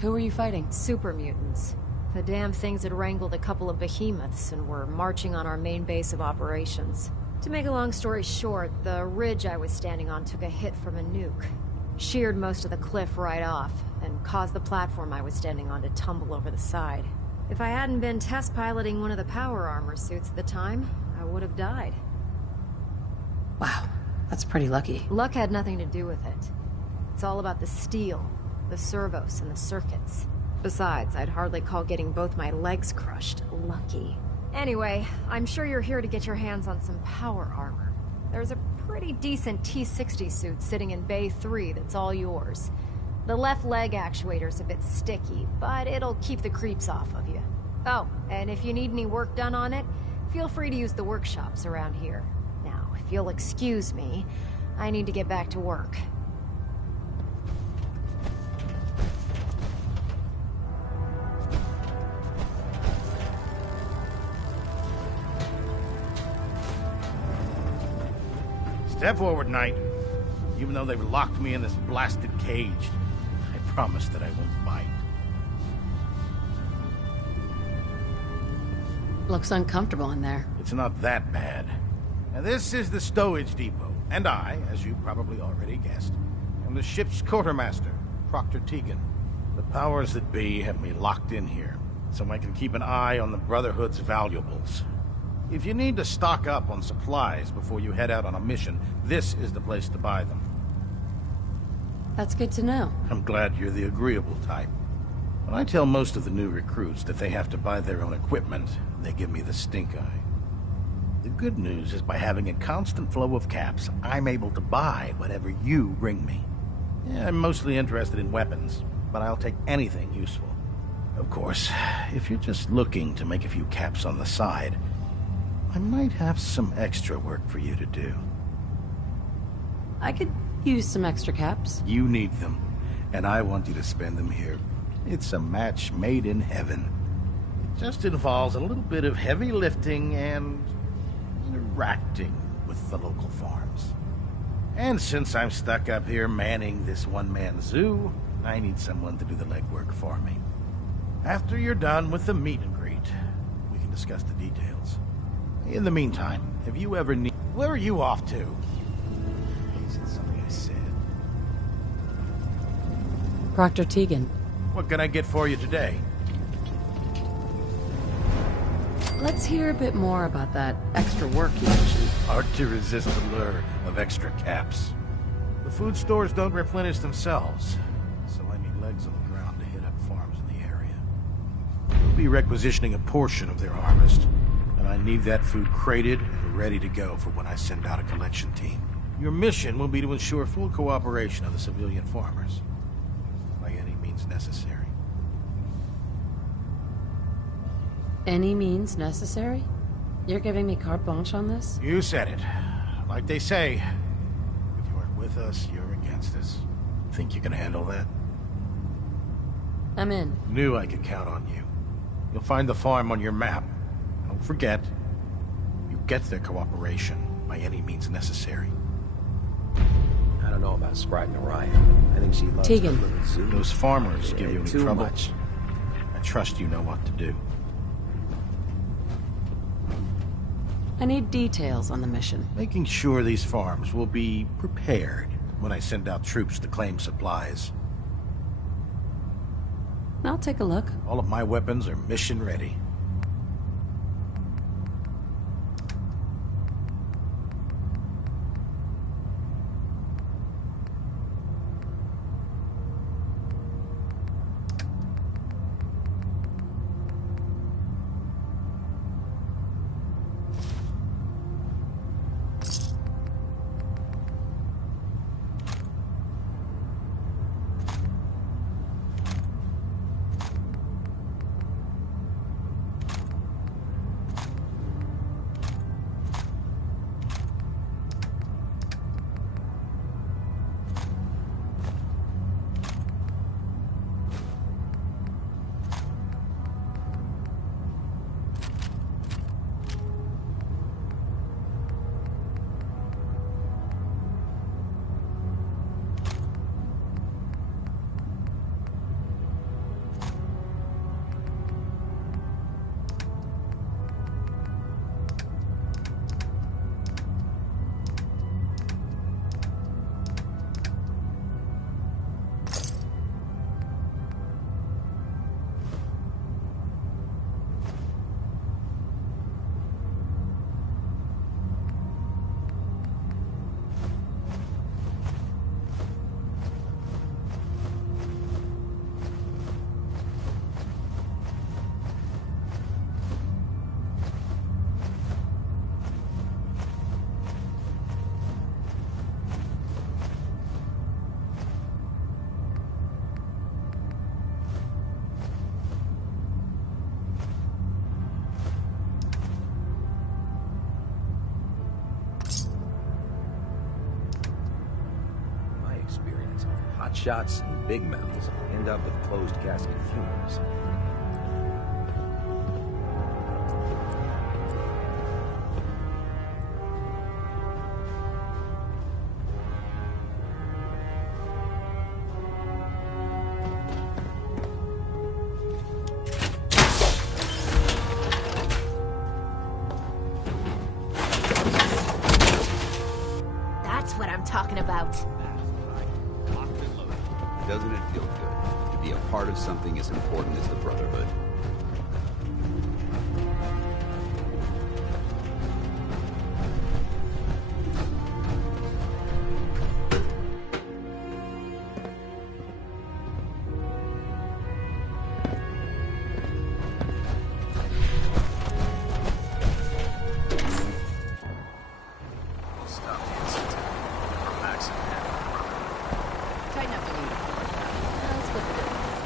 Who were you fighting? Super mutants. The damn things had wrangled a couple of behemoths and were marching on our main base of operations. To make a long story short, the ridge I was standing on took a hit from a nuke. Sheared most of the cliff right off, and caused the platform I was standing on to tumble over the side. If I hadn't been test piloting one of the power armor suits at the time, I would have died. Wow, that's pretty lucky. Luck had nothing to do with it. It's all about the steel, the servos, and the circuits. Besides, I'd hardly call getting both my legs crushed lucky. Anyway, I'm sure you're here to get your hands on some power armor. There's a pretty decent T-60 suit sitting in Bay 3 that's all yours. The left leg actuator's a bit sticky, but it'll keep the creeps off of you. Oh, and if you need any work done on it, feel free to use the workshops around here. Now, if you'll excuse me, I need to get back to work. Step forward, Knight. Even though they've locked me in this blasted cage, I promise that I won't bite. Looks uncomfortable in there. It's not that bad. Now, this is the stowage depot, and I, as you probably already guessed, am the ship's quartermaster, Proctor Tegan. The powers that be have me locked in here, so I can keep an eye on the Brotherhood's valuables. If you need to stock up on supplies before you head out on a mission, this is the place to buy them. That's good to know. I'm glad you're the agreeable type. When I tell most of the new recruits that they have to buy their own equipment, they give me the stink eye. The good news is by having a constant flow of caps, I'm able to buy whatever you bring me. Yeah, I'm mostly interested in weapons, but I'll take anything useful. Of course, if you're just looking to make a few caps on the side, I might have some extra work for you to do. I could use some extra caps. You need them, and I want you to spend them here. It's a match made in heaven. It just involves a little bit of heavy lifting and interacting with the local farms. And since I'm stuck up here manning this one-man zoo, I need someone to do the legwork for me. After you're done with the meet and greet, we can discuss the details. In the meantime, have you ever need... Where are you off to? Is it something I said? Proctor Tegan. What can I get for you today? Let's hear a bit more about that extra work you mentioned. Hard to resist the lure of extra caps. The food stores don't replenish themselves, so I need legs on the ground to hit up farms in the area. We'll be requisitioning a portion of their harvest, and I need that food crated and ready to go for when I send out a collection team. Your mission will be to ensure full cooperation of the civilian farmers, by any means necessary. Any means necessary? You're giving me carte blanche on this? You said it. Like they say, if you aren't with us, you're against us. Think you can handle that? I'm in. Knew I could count on you. You'll find the farm on your map. Don't forget, you get their cooperation by any means necessary. I don't know about Sprite and Orion. I think she loves Tegan. her little zoo. Those farmers give you any too trouble? much. I trust you know what to do. I need details on the mission. Making sure these farms will be prepared when I send out troops to claim supplies. I'll take a look. All of my weapons are mission ready. shots and big mouths end up with closed casket funerals. That's what I'm talking about. Doesn't it feel good to be a part of something as important as the Brotherhood? Tighten up the lead. Let's split the difference.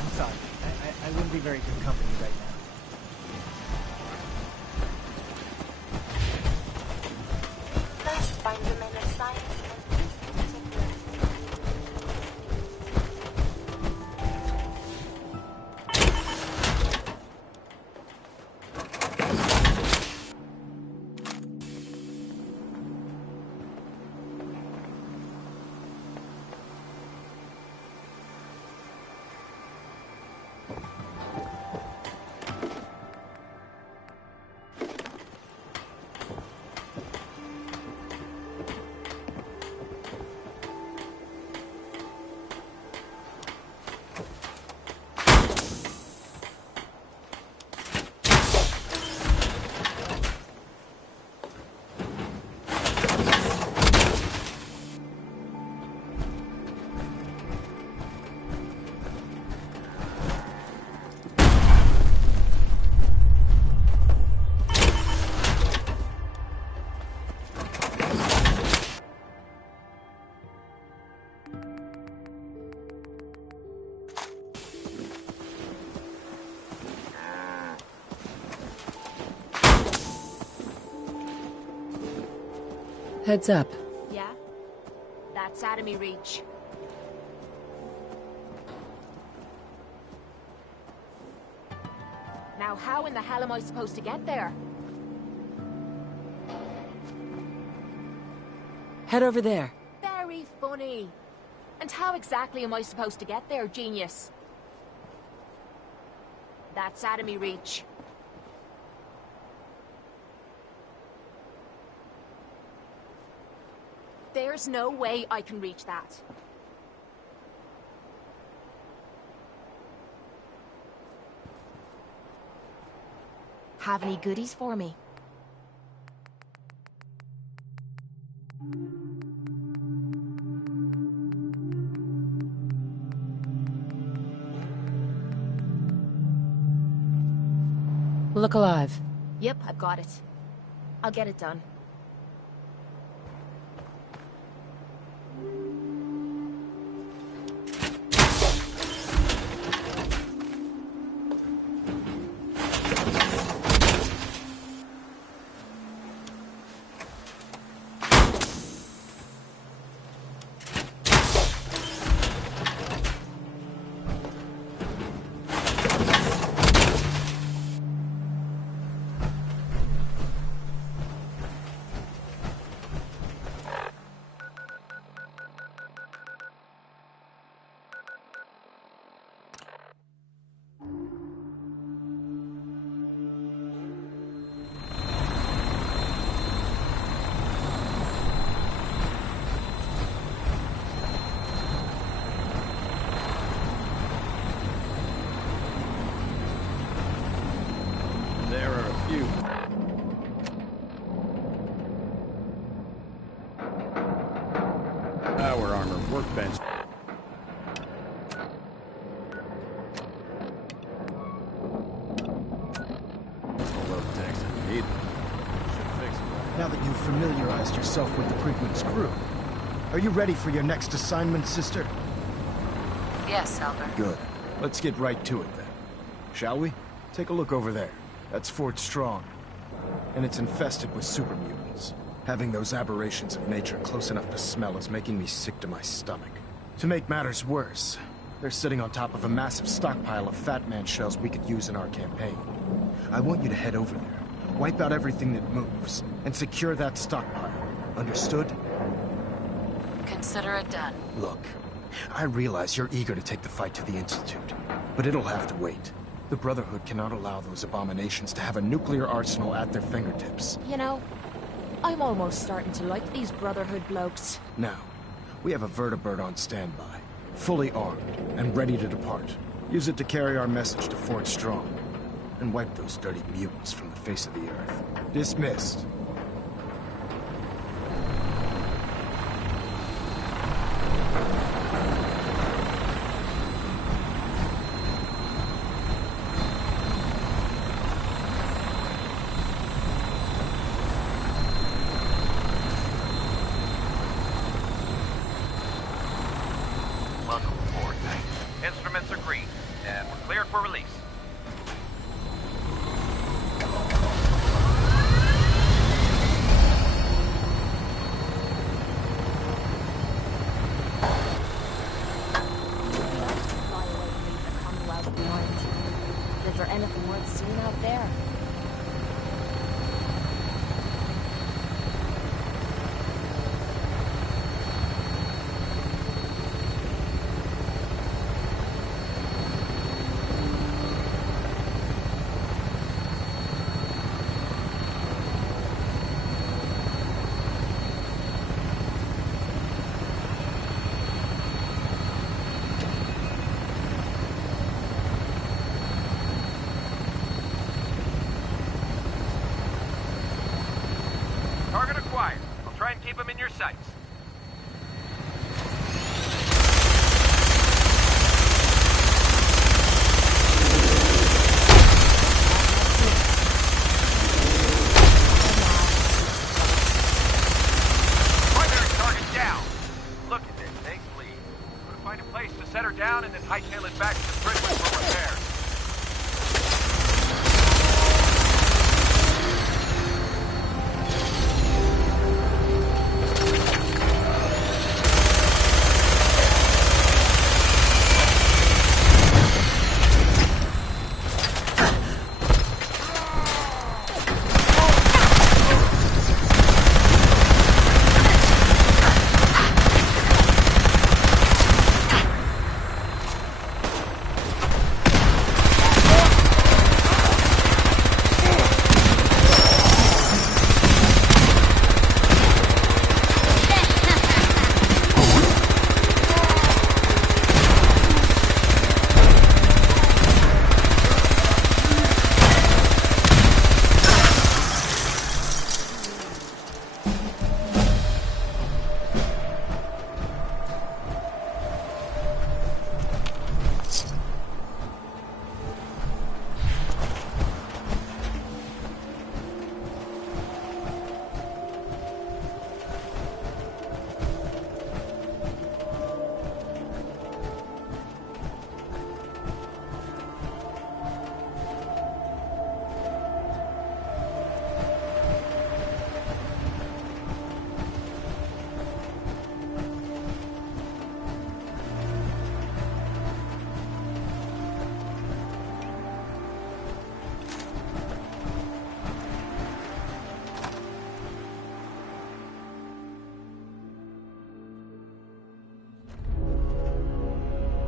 I'm sorry. I wouldn't be very good company right now. Best fundamental science and institute of Heads up. Yeah? That's out of me reach. Now how in the hell am I supposed to get there? Head over there. Very funny. And how exactly am I supposed to get there, genius? That's out of me reach. There's no way I can reach that. Have any goodies for me? Look alive. Yep, I've got it. I'll get it done. now that you've familiarized yourself with the Pigment's crew. Are you ready for your next assignment, sister? Yes, Elder. Good. Let's get right to it then. Shall we? Take a look over there. That's Fort Strong. And it's infested with super mutants. Having those aberrations of nature close enough to smell is making me sick to my stomach. To make matters worse, they're sitting on top of a massive stockpile of Fat Man shells we could use in our campaign. I want you to head over there, wipe out everything that moves, and secure that stockpile. Understood? Consider it done. Look, I realize you're eager to take the fight to the Institute, but it'll have to wait. The Brotherhood cannot allow those abominations to have a nuclear arsenal at their fingertips. You know, I'm almost starting to like these Brotherhood blokes. Now, we have a vertibird on standby, fully armed and ready to depart. Use it to carry our message to Fort Strong, and wipe those dirty mutants from the face of the earth. Dismissed. Welcome aboard. Instruments are green, and we're cleared for release. Fly away and leave the Commonwealth behind. Is there anything worth seeing out there? Target acquired. I'll try and keep them in your sights. Primary target down. Look at this, thankfully. I'm gonna find a place to set her down and then hightail it back to the prison for repairs.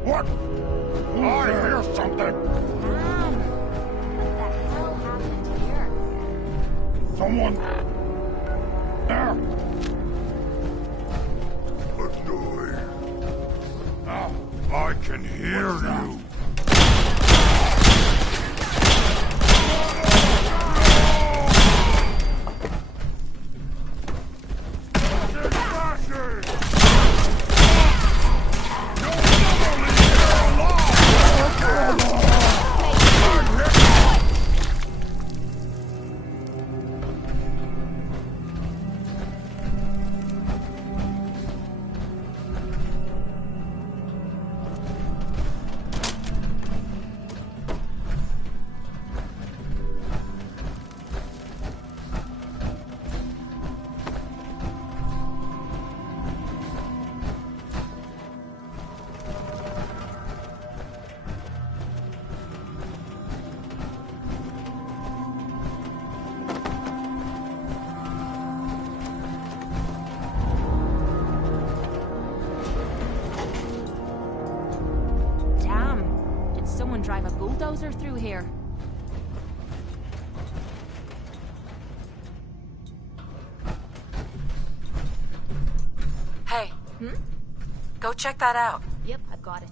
What? I hear something! What the hell happened here? Someone... There! I can hear you! someone drive a bulldozer through here. Hey. Go check that out. Yep, I've got it.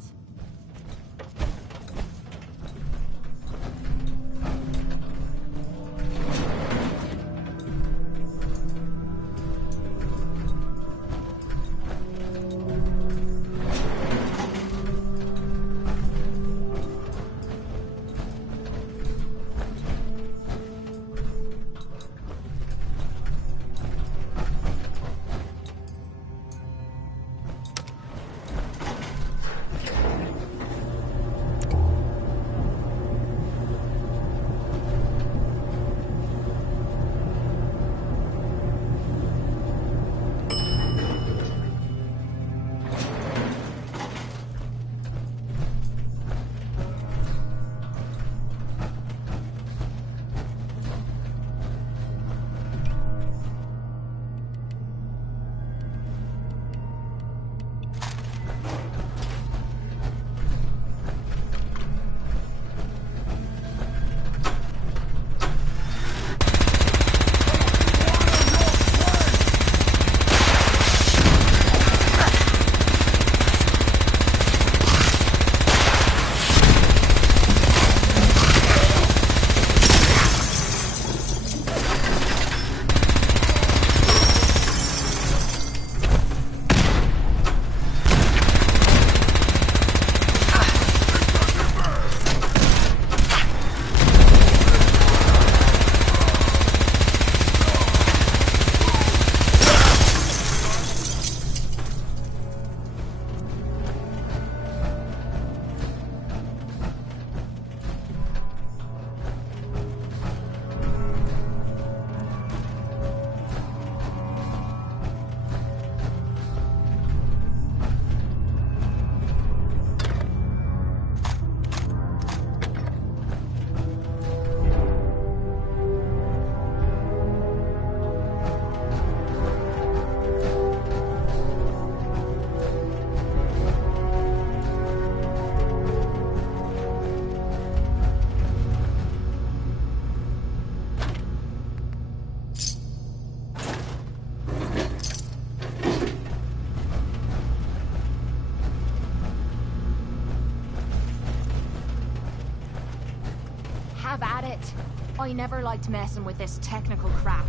Have at it. I never liked messing with this technical crap.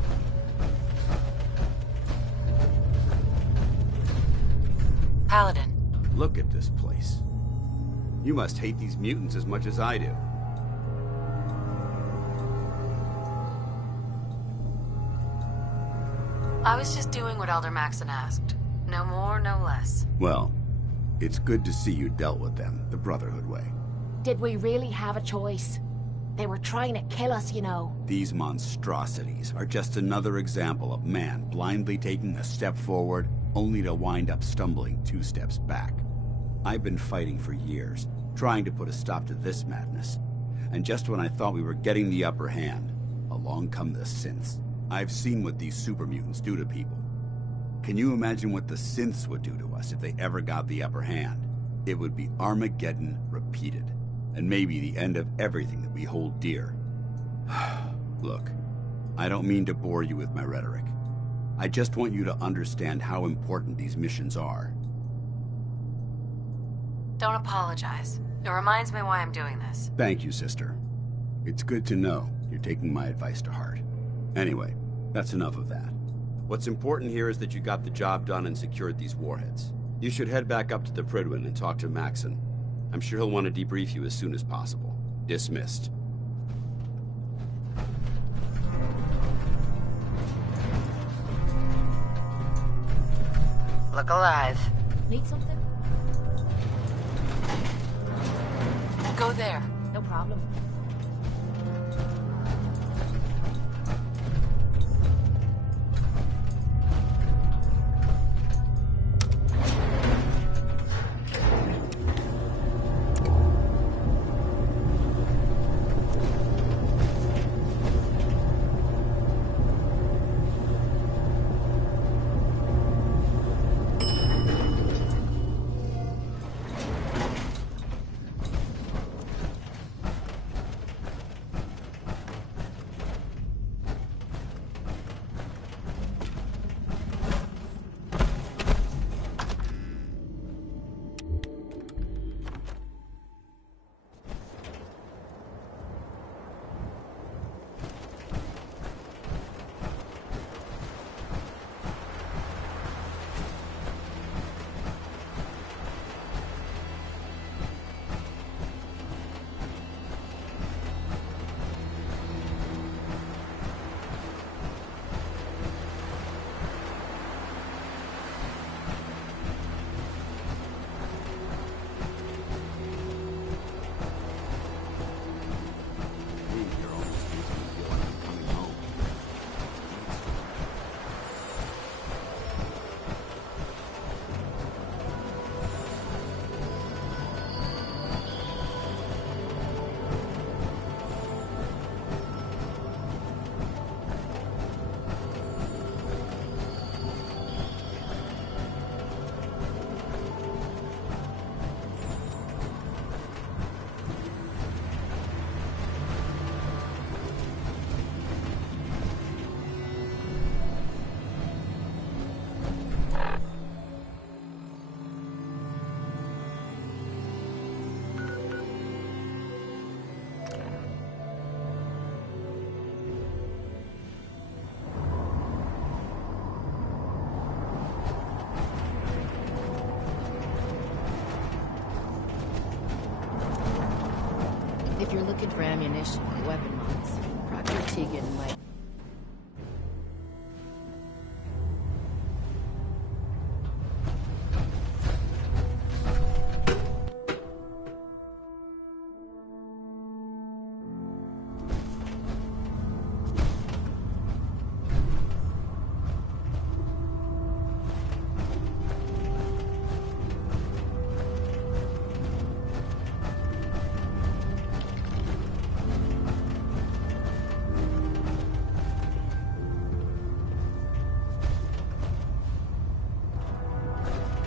Paladin. Look at this place. You must hate these mutants as much as I do. I was just doing what Elder Maxon asked. No more, no less. Well, it's good to see you dealt with them the Brotherhood way. Did we really have a choice? They were trying to kill us, you know. These monstrosities are just another example of man blindly taking a step forward, only to wind up stumbling 2 steps back. I've been fighting for years, trying to put a stop to this madness. And just when I thought we were getting the upper hand, along come the synths. I've seen what these super mutants do to people. Can you imagine what the synths would do to us if they ever got the upper hand? It would be Armageddon repeated, and maybe the end of everything that we hold dear. Look, I don't mean to bore you with my rhetoric. I just want you to understand how important these missions are. Don't apologize. It reminds me why I'm doing this. Thank you, sister. It's good to know you're taking my advice to heart. Anyway, that's enough of that. What's important here is that you got the job done and secured these warheads. You should head back up to the Prydwen and talk to Maxon. I'm sure he'll want to debrief you as soon as possible. Dismissed. Look alive. Need something? Go there. No problem. If you're looking for ammunition or weapon mods, Proctor Tegan might...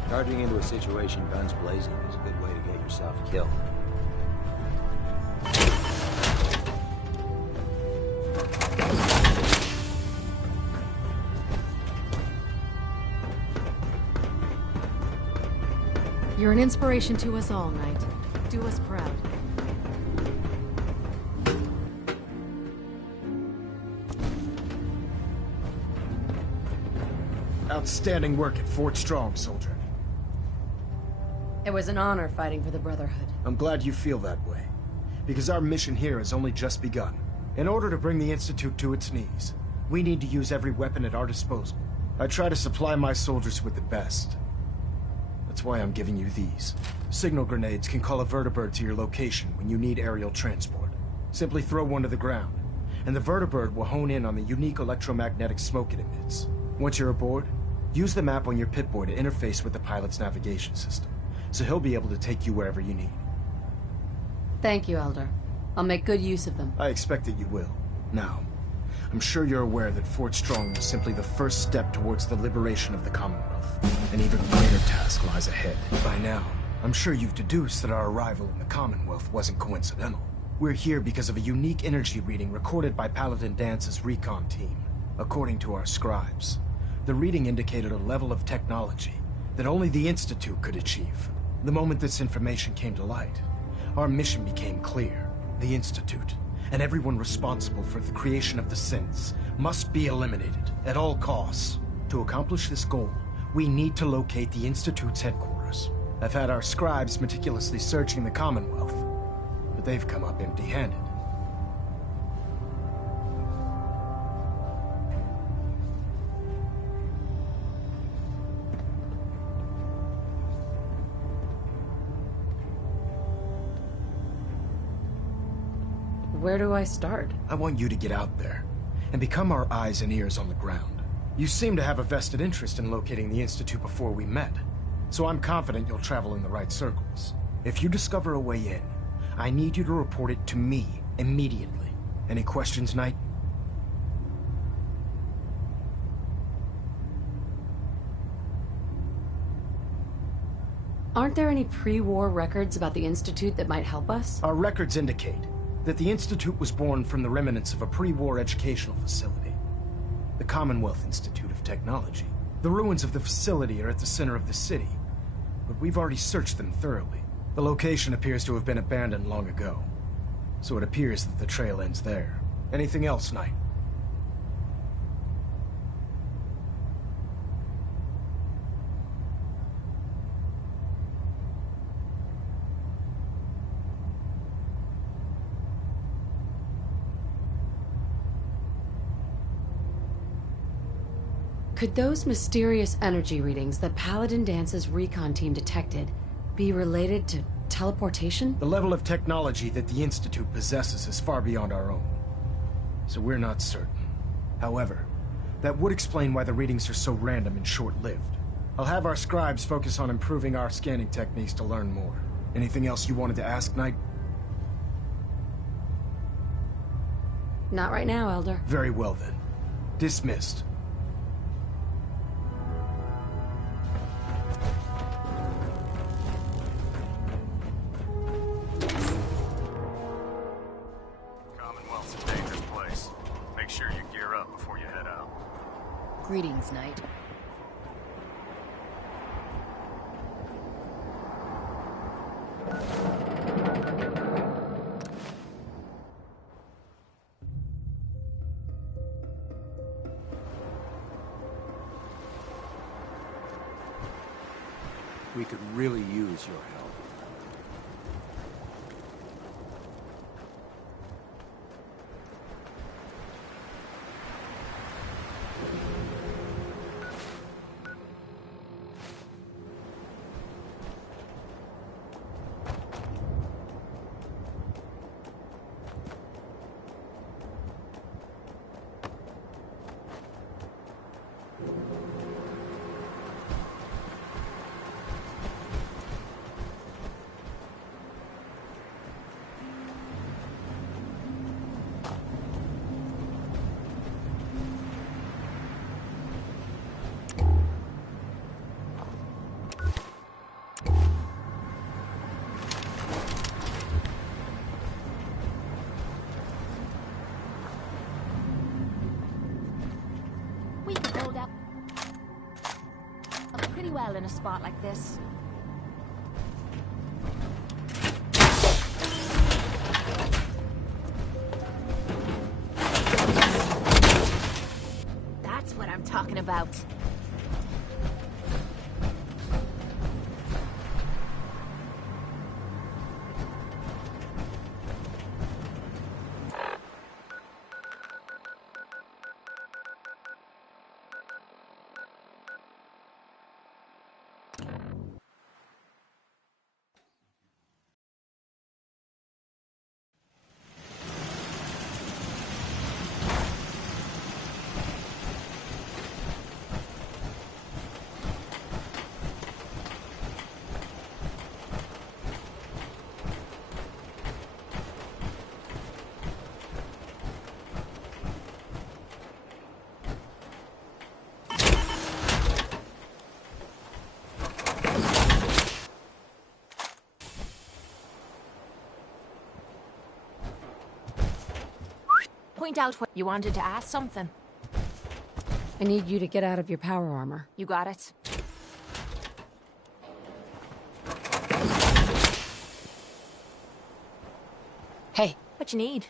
Charging into a situation guns blazing is a good way to get yourself killed. You're an inspiration to us all, Knight. Do us proud. Outstanding work at Fort Strong, soldier. It was an honor fighting for the Brotherhood. I'm glad you feel that way, because our mission here has only just begun. In order to bring the Institute to its knees, we need to use every weapon at our disposal. I try to supply my soldiers with the best. That's why I'm giving you these. Signal grenades can call a vertibird to your location when you need aerial transport. Simply throw one to the ground, and the vertibird will hone in on the unique electromagnetic smoke it emits. Once you're aboard, use the map on your Pip-Boy to interface with the pilot's navigation system, so he'll be able to take you wherever you need. Thank you, Elder. I'll make good use of them. I expect that you will. Now, I'm sure you're aware that Fort Strong was simply the first step towards the liberation of the Commonwealth. An even greater task lies ahead. By now, I'm sure you've deduced that our arrival in the Commonwealth wasn't coincidental. We're here because of a unique energy reading recorded by Paladin Dance's recon team. According to our scribes, the reading indicated a level of technology that only the Institute could achieve. The moment this information came to light, our mission became clear. The Institute, and everyone responsible for the creation of the synths, must be eliminated at all costs. To accomplish this goal, we need to locate the Institute's headquarters. I've had our scribes meticulously searching the Commonwealth, but they've come up empty-handed. Where do I start? I want you to get out there and become our eyes and ears on the ground. You seem to have a vested interest in locating the Institute before we met, so I'm confident you'll travel in the right circles. If you discover a way in, I need you to report it to me immediately. Any questions, Knight? Aren't there any pre-war records about the Institute that might help us? Our records indicate that the Institute was born from the remnants of a pre-war educational facility, the Commonwealth Institute of Technology. The ruins of the facility are at the center of the city, but we've already searched them thoroughly. The location appears to have been abandoned long ago, so it appears that the trail ends there. Anything else, Knight? Could those mysterious energy readings that Paladin Dance's recon team detected be related to teleportation? The level of technology that the Institute possesses is far beyond our own, so we're not certain. However, that would explain why the readings are so random and short-lived. I'll have our scribes focus on improving our scanning techniques to learn more. Anything else you wanted to ask, Knight? Not right now, Elder. Very well then. Dismissed. Greetings, Knight. We could really use your help. well in a spot like this. That's what I'm talking about. Point out what you wanted to ask something. I need you to get out of your power armor. You got it. Hey. What you need?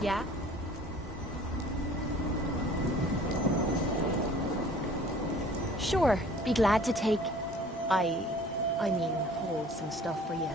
Yeah? Sure, be glad to take... I mean, hold some stuff for you.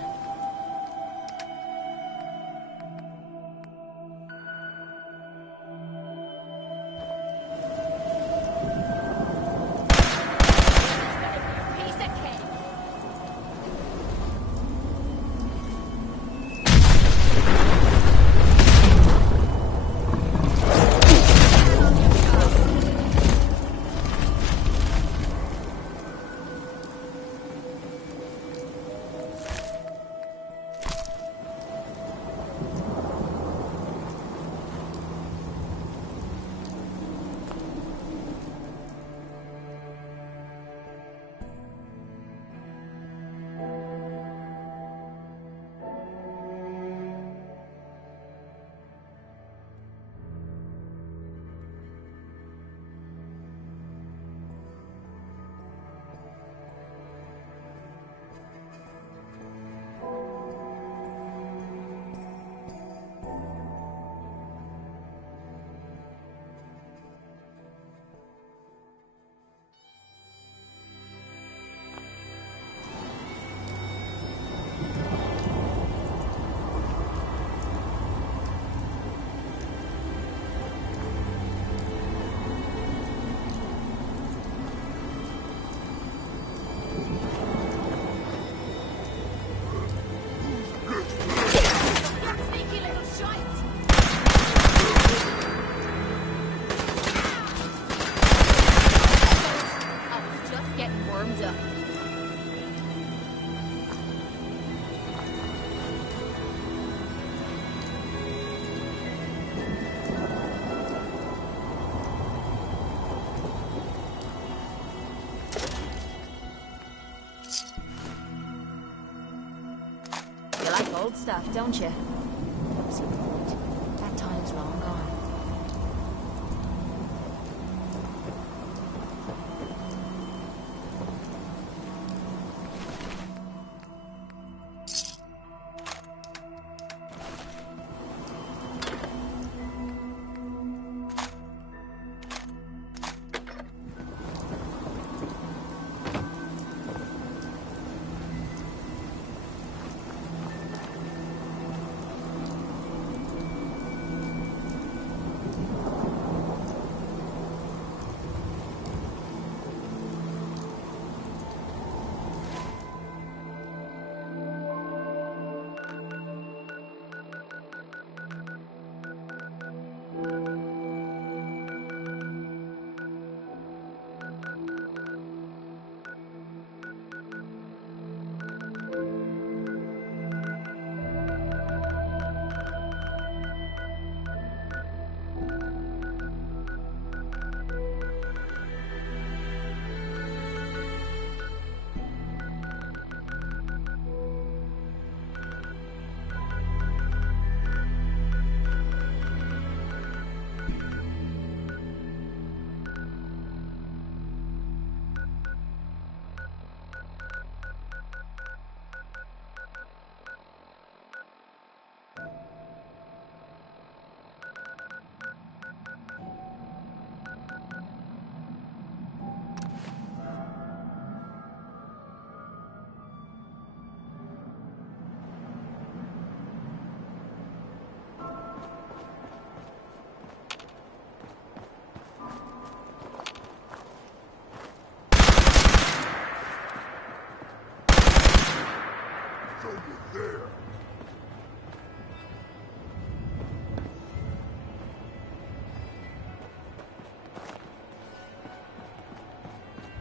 You like old stuff, don't you? What's the point? That time's long gone.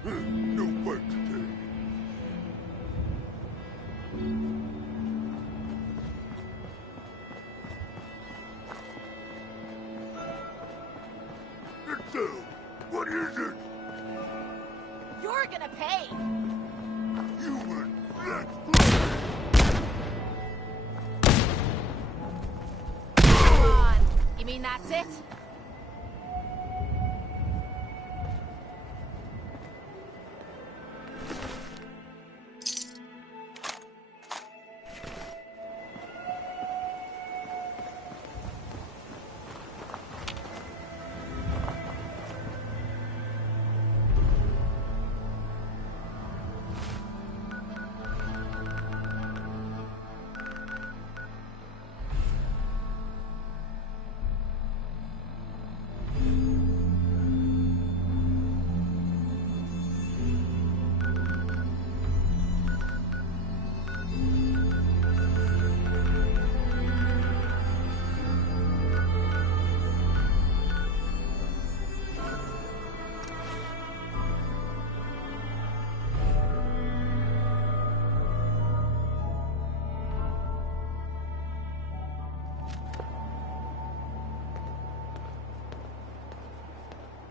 No fight today. Itself, what is it? You're gonna pay! Human, let's play! Come on. You mean that's it?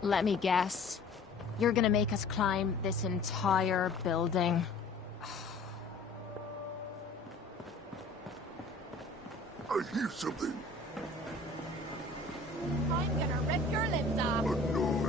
Let me guess. You're gonna make us climb this entire building. I hear something. I'm gonna rip your limbs off. A noise.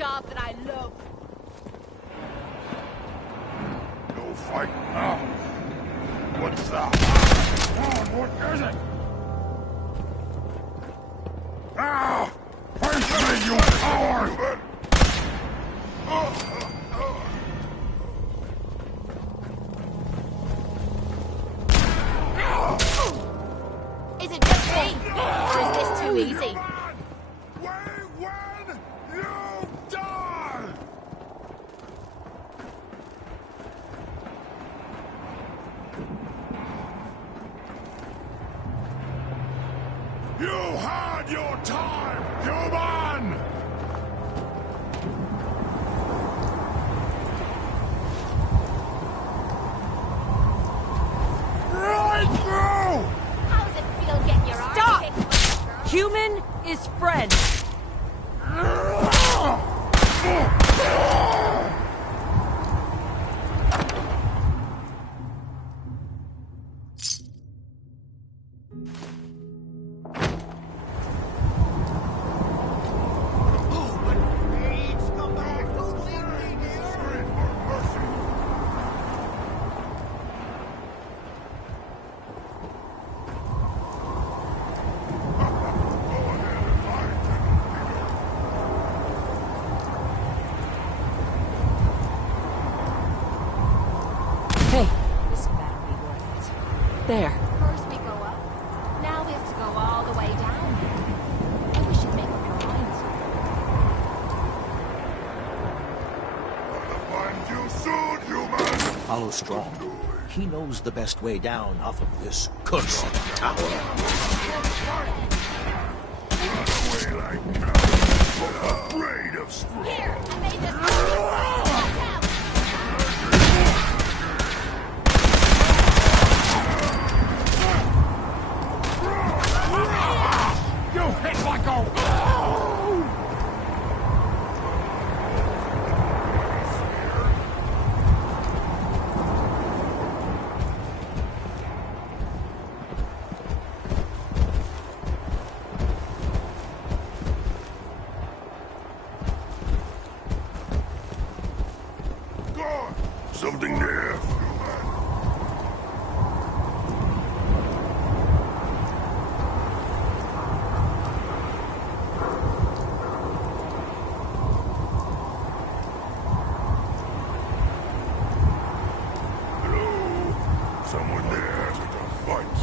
job that I love. No fight now. What's that? What is it? Ah! Face me, you coward! Is it just me? Or is this too easy? You had your time, human! Right through! How does it feel getting your arse Stop! kicked by a girl? Human is friend. There. First we go up. Now we have to go all the way down. I wish you'd make up your mind. Find you soon, human! Follow Strong. He knows the best way down off of this cursed tower. Afraid of Strong. Here, I made this. You hit like a... God! Something there. Someone there to fight.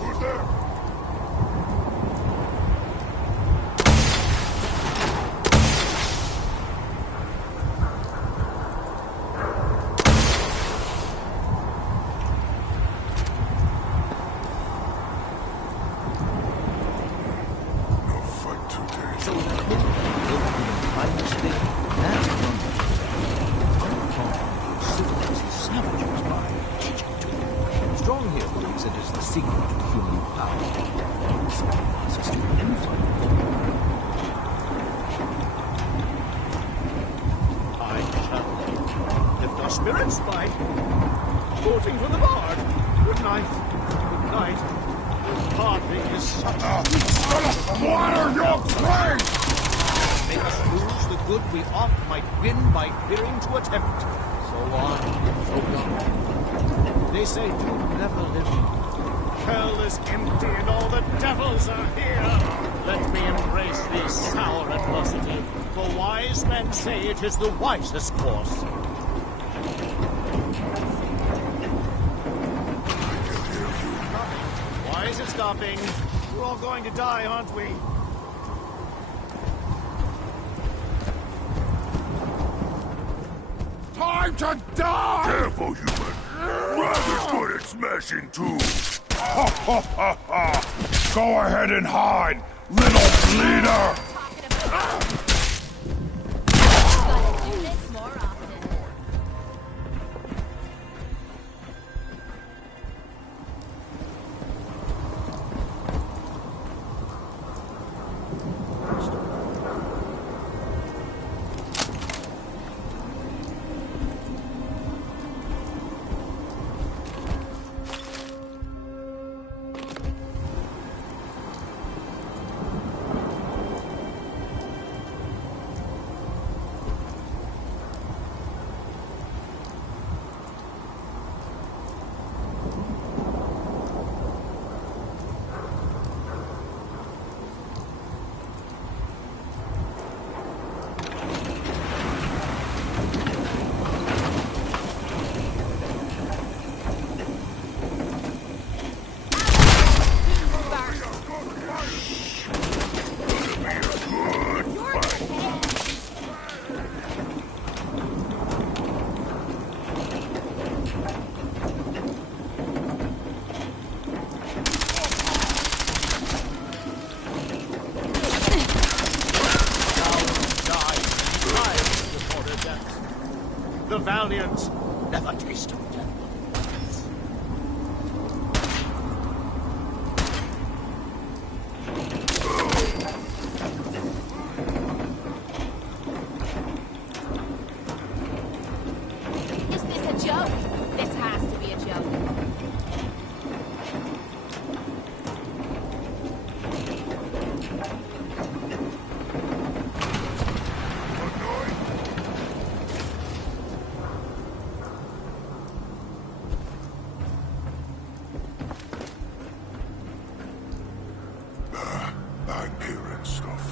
Who's there? So the code by mistake, that's wonderful. I'm trying to civilize the savages by teaching to them. Strong here believes it is the secret to human power. Sacrifices to infinite. I shall lift our spirits by voting for the bard. Good night. Good night. Parting is such Water your prey! Make us lose the good we oft might win by fearing to attempt. So on, so gone. They say doom never living. Hell is empty and all the devils are here. Let me embrace this sour adversity, for wise men say it is the wisest course. Why is it stopping? We're all going to die, aren't we? Time to die! Careful, human. Rather good at smashing tools. Ha ha ha ha! Go ahead and hide, little bleeder! Gotta do this more often. valiant never tasted death. Is this a joke? This has to be a joke. I'm hearing stuff.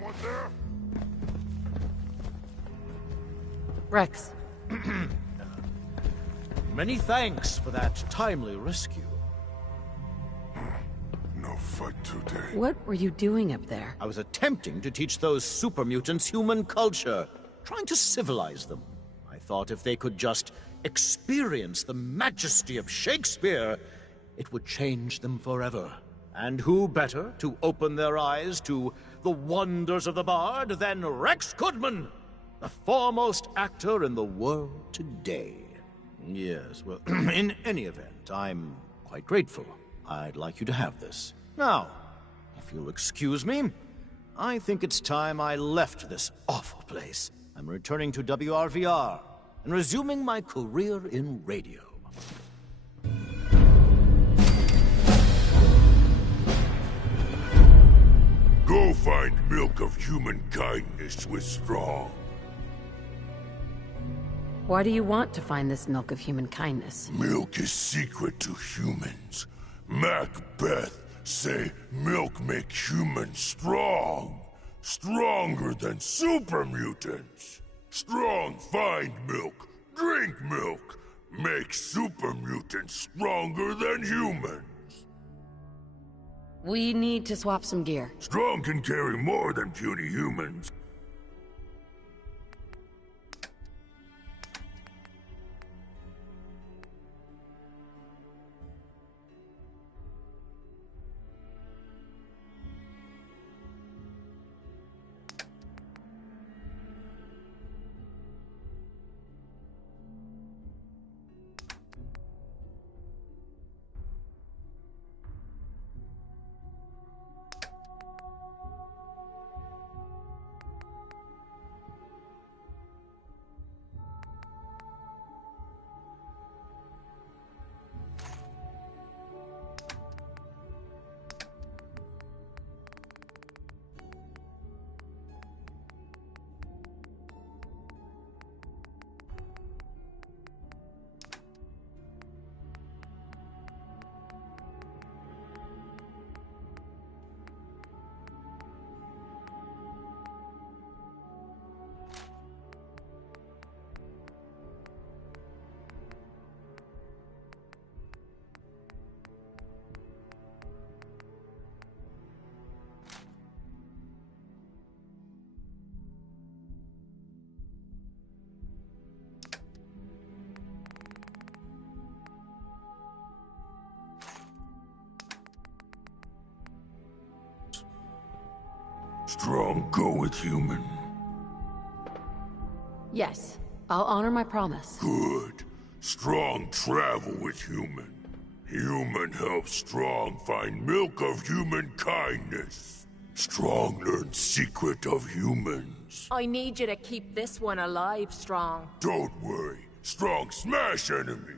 One there? Rex. Many thanks for that timely rescue. No fight today. What were you doing up there? I was attempting to teach those super mutants human culture, trying to civilize them. I thought if they could just experience the majesty of Shakespeare, it would change them forever. And who better to open their eyes to the wonders of the bard than Rex Goodman, the foremost actor in the world today? Yes, well, in any event, I'm quite grateful. I'd like you to have this. Now, if you'll excuse me, I think it's time I left this awful place. I'm returning to WRVR and resuming my career in radio. Go find milk of human kindness with Strong. Why do you want to find this milk of human kindness? Milk is secret to humans. Macbeth say milk make humans strong. Stronger than super mutants. Strong find milk, drink milk. Make super mutants stronger than humans. We need to swap some gear. Strong can carry more than puny humans. Strong go with human. Yes, I'll honor my promise. Good. Strong travel with human. Human helps Strong find milk of human kindness. Strong learns secret of humans. I need you to keep this one alive, Strong. Don't worry. Strong smash enemy.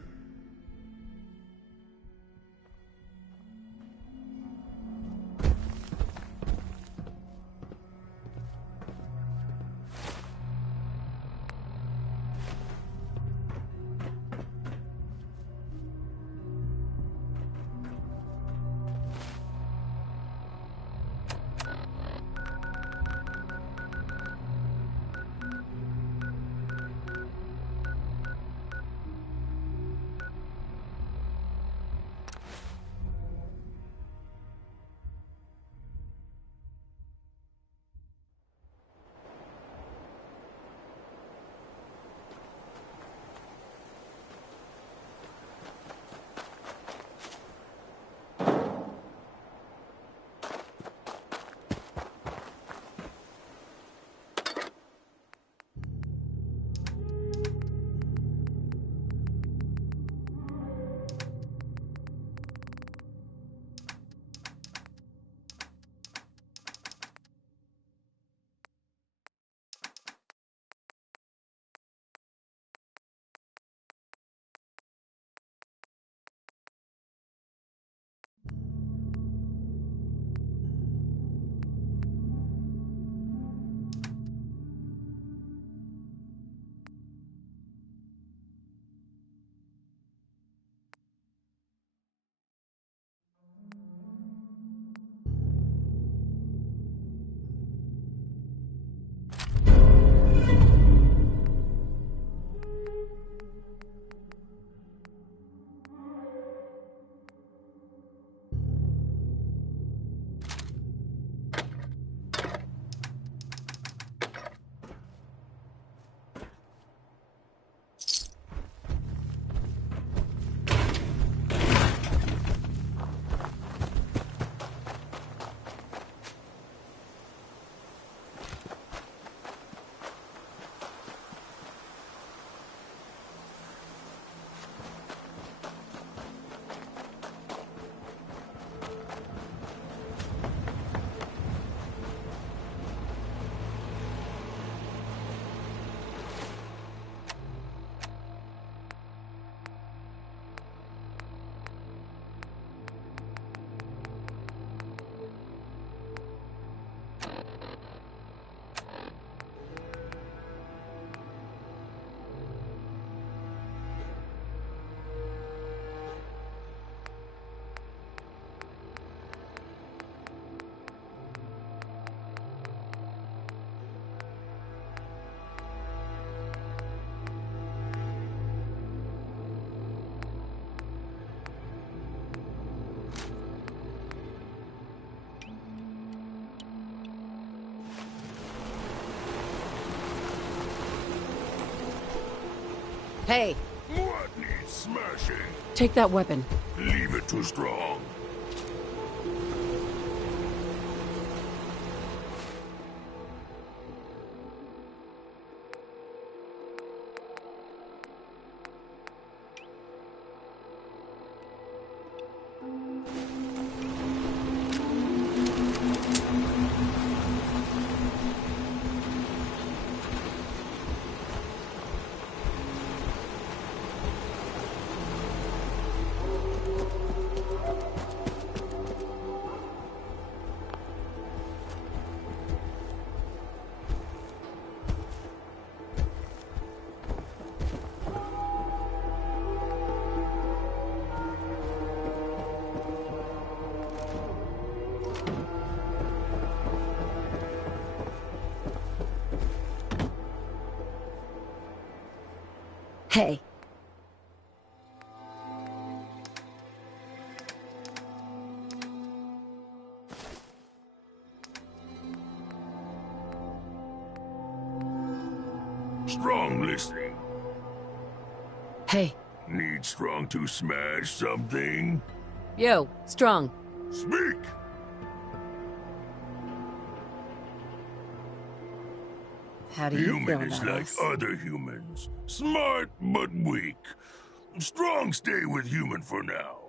Hey! What needs smashing? Take that weapon. Leave it to Strong. Hey. Strong listening. Hey. Need Strong to smash something? Yo, Strong. Speak! How do you feel Human is about like us? other humans. Smart, but weak. Strong stay with human for now.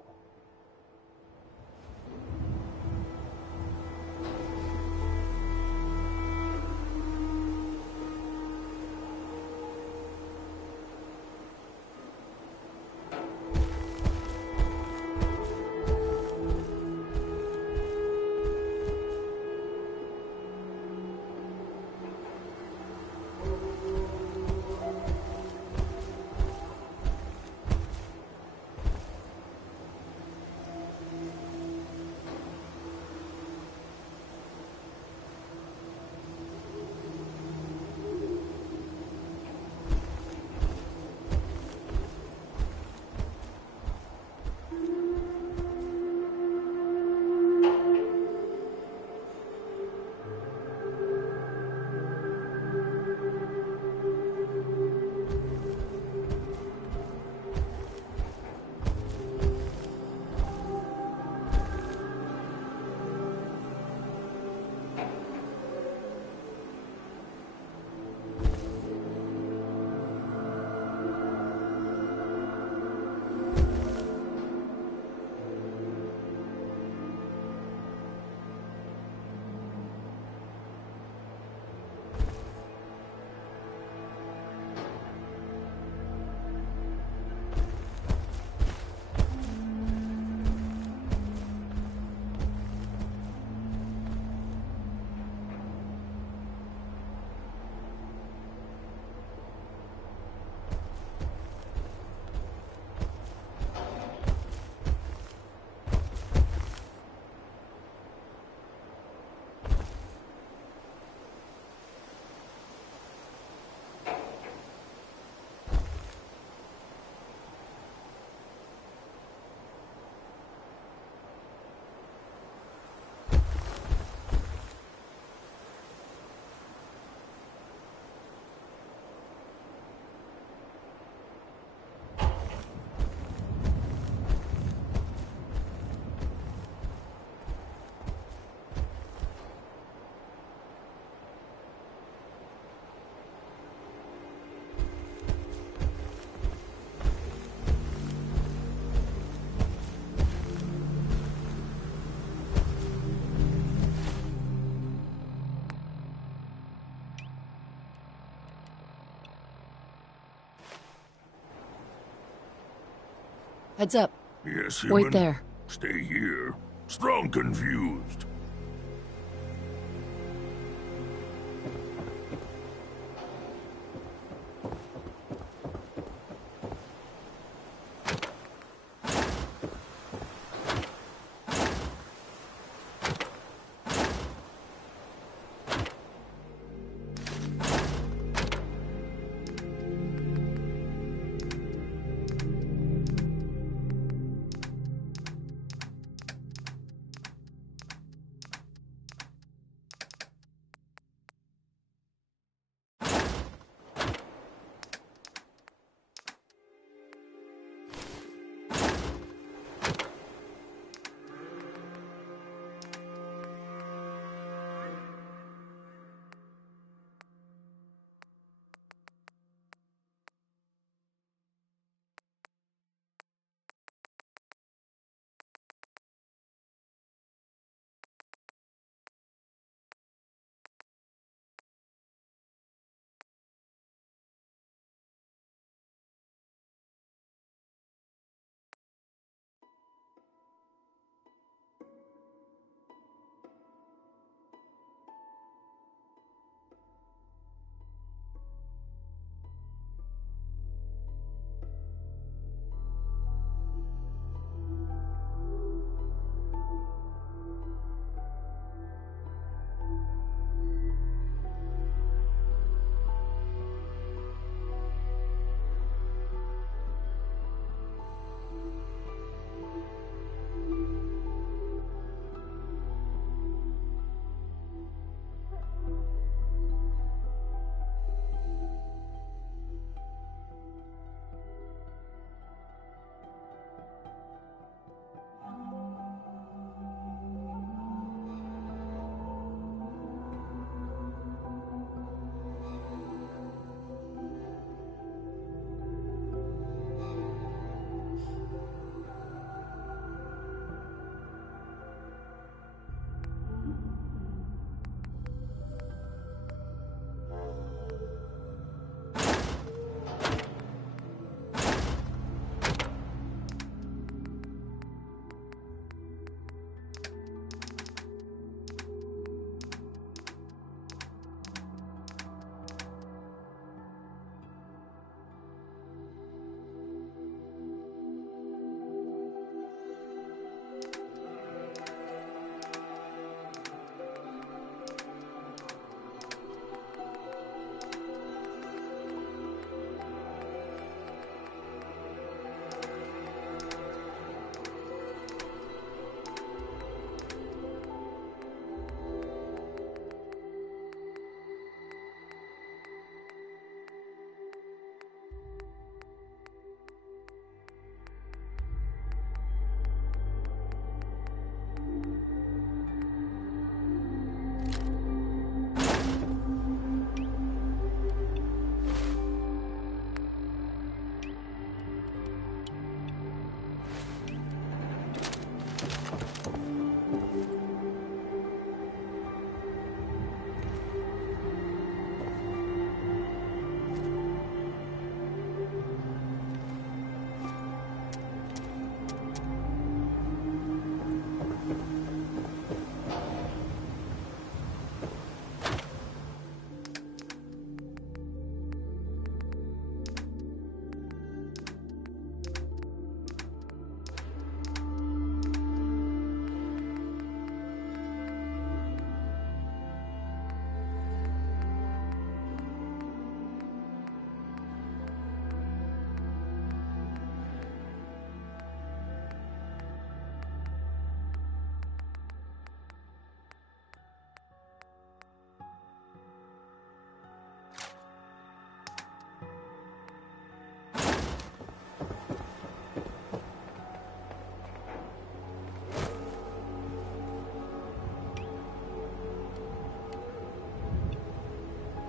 Heads up. Yes, human. Wait there. Stay here. Strong confused.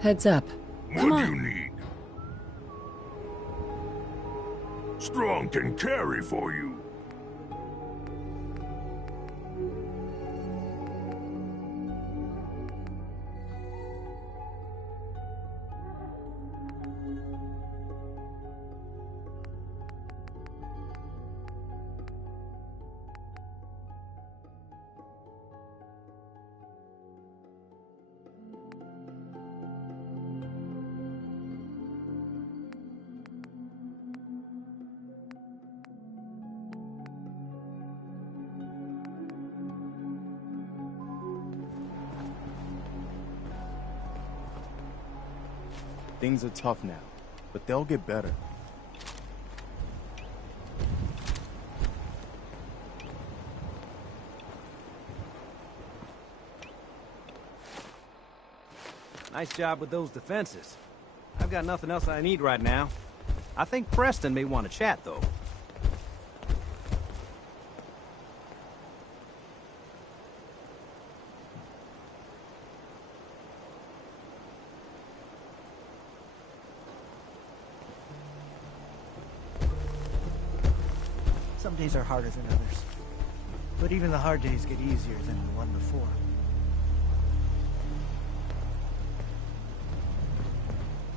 Heads up. Come What on. do you need? Strong can carry for you. Things are tough now, but they'll get better. Nice job with those defenses. I've got nothing else I need right now. I think Preston may want to chat, though. Some days are harder than others. But even the hard days get easier than the one before.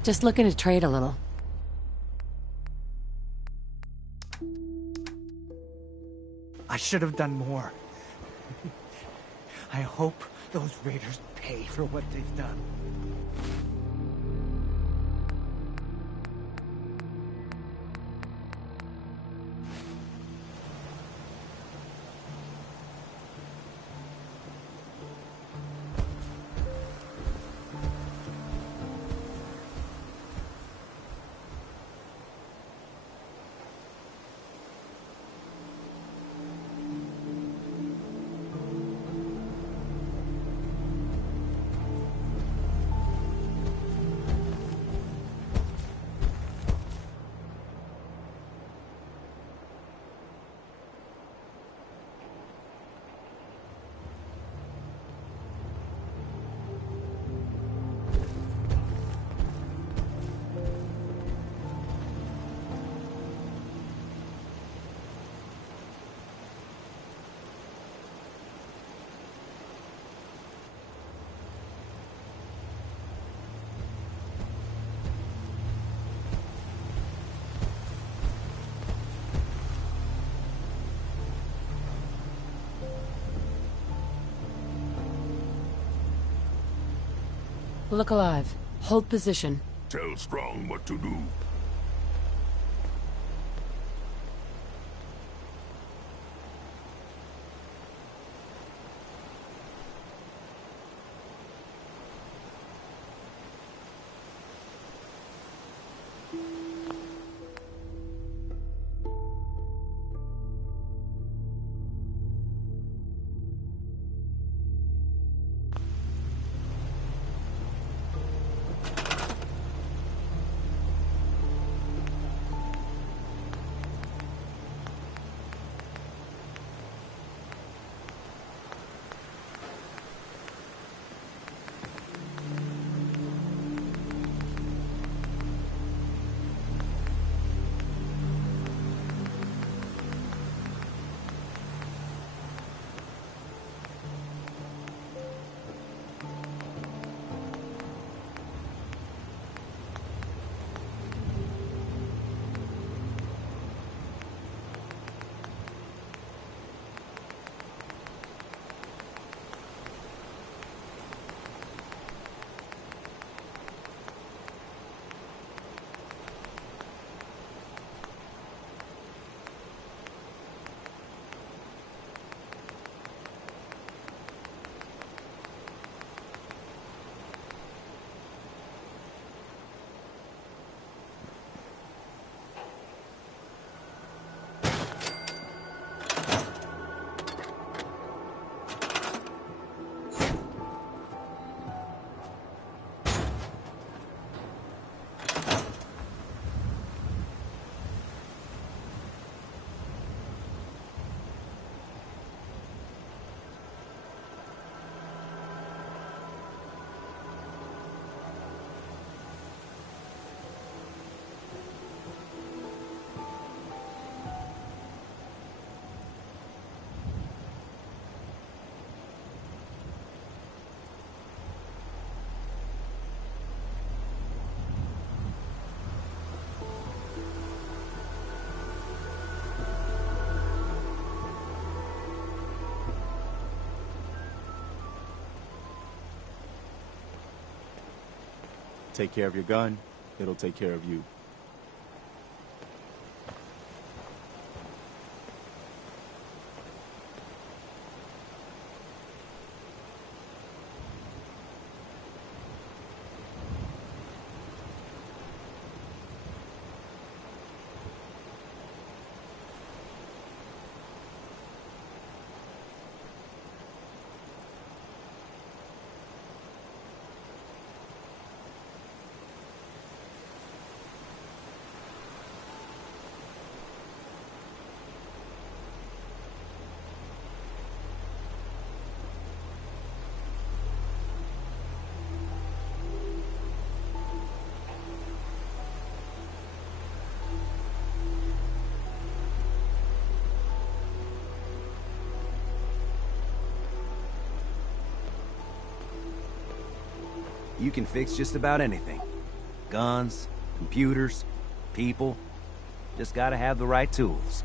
Just looking to trade a little. I should have done more. I hope those raiders pay for what they've done. Look alive. Hold position. Tell Strong what to do. take care of your gun, it'll take care of you. You can fix just about anything. Guns, computers, people. Just gotta have the right tools.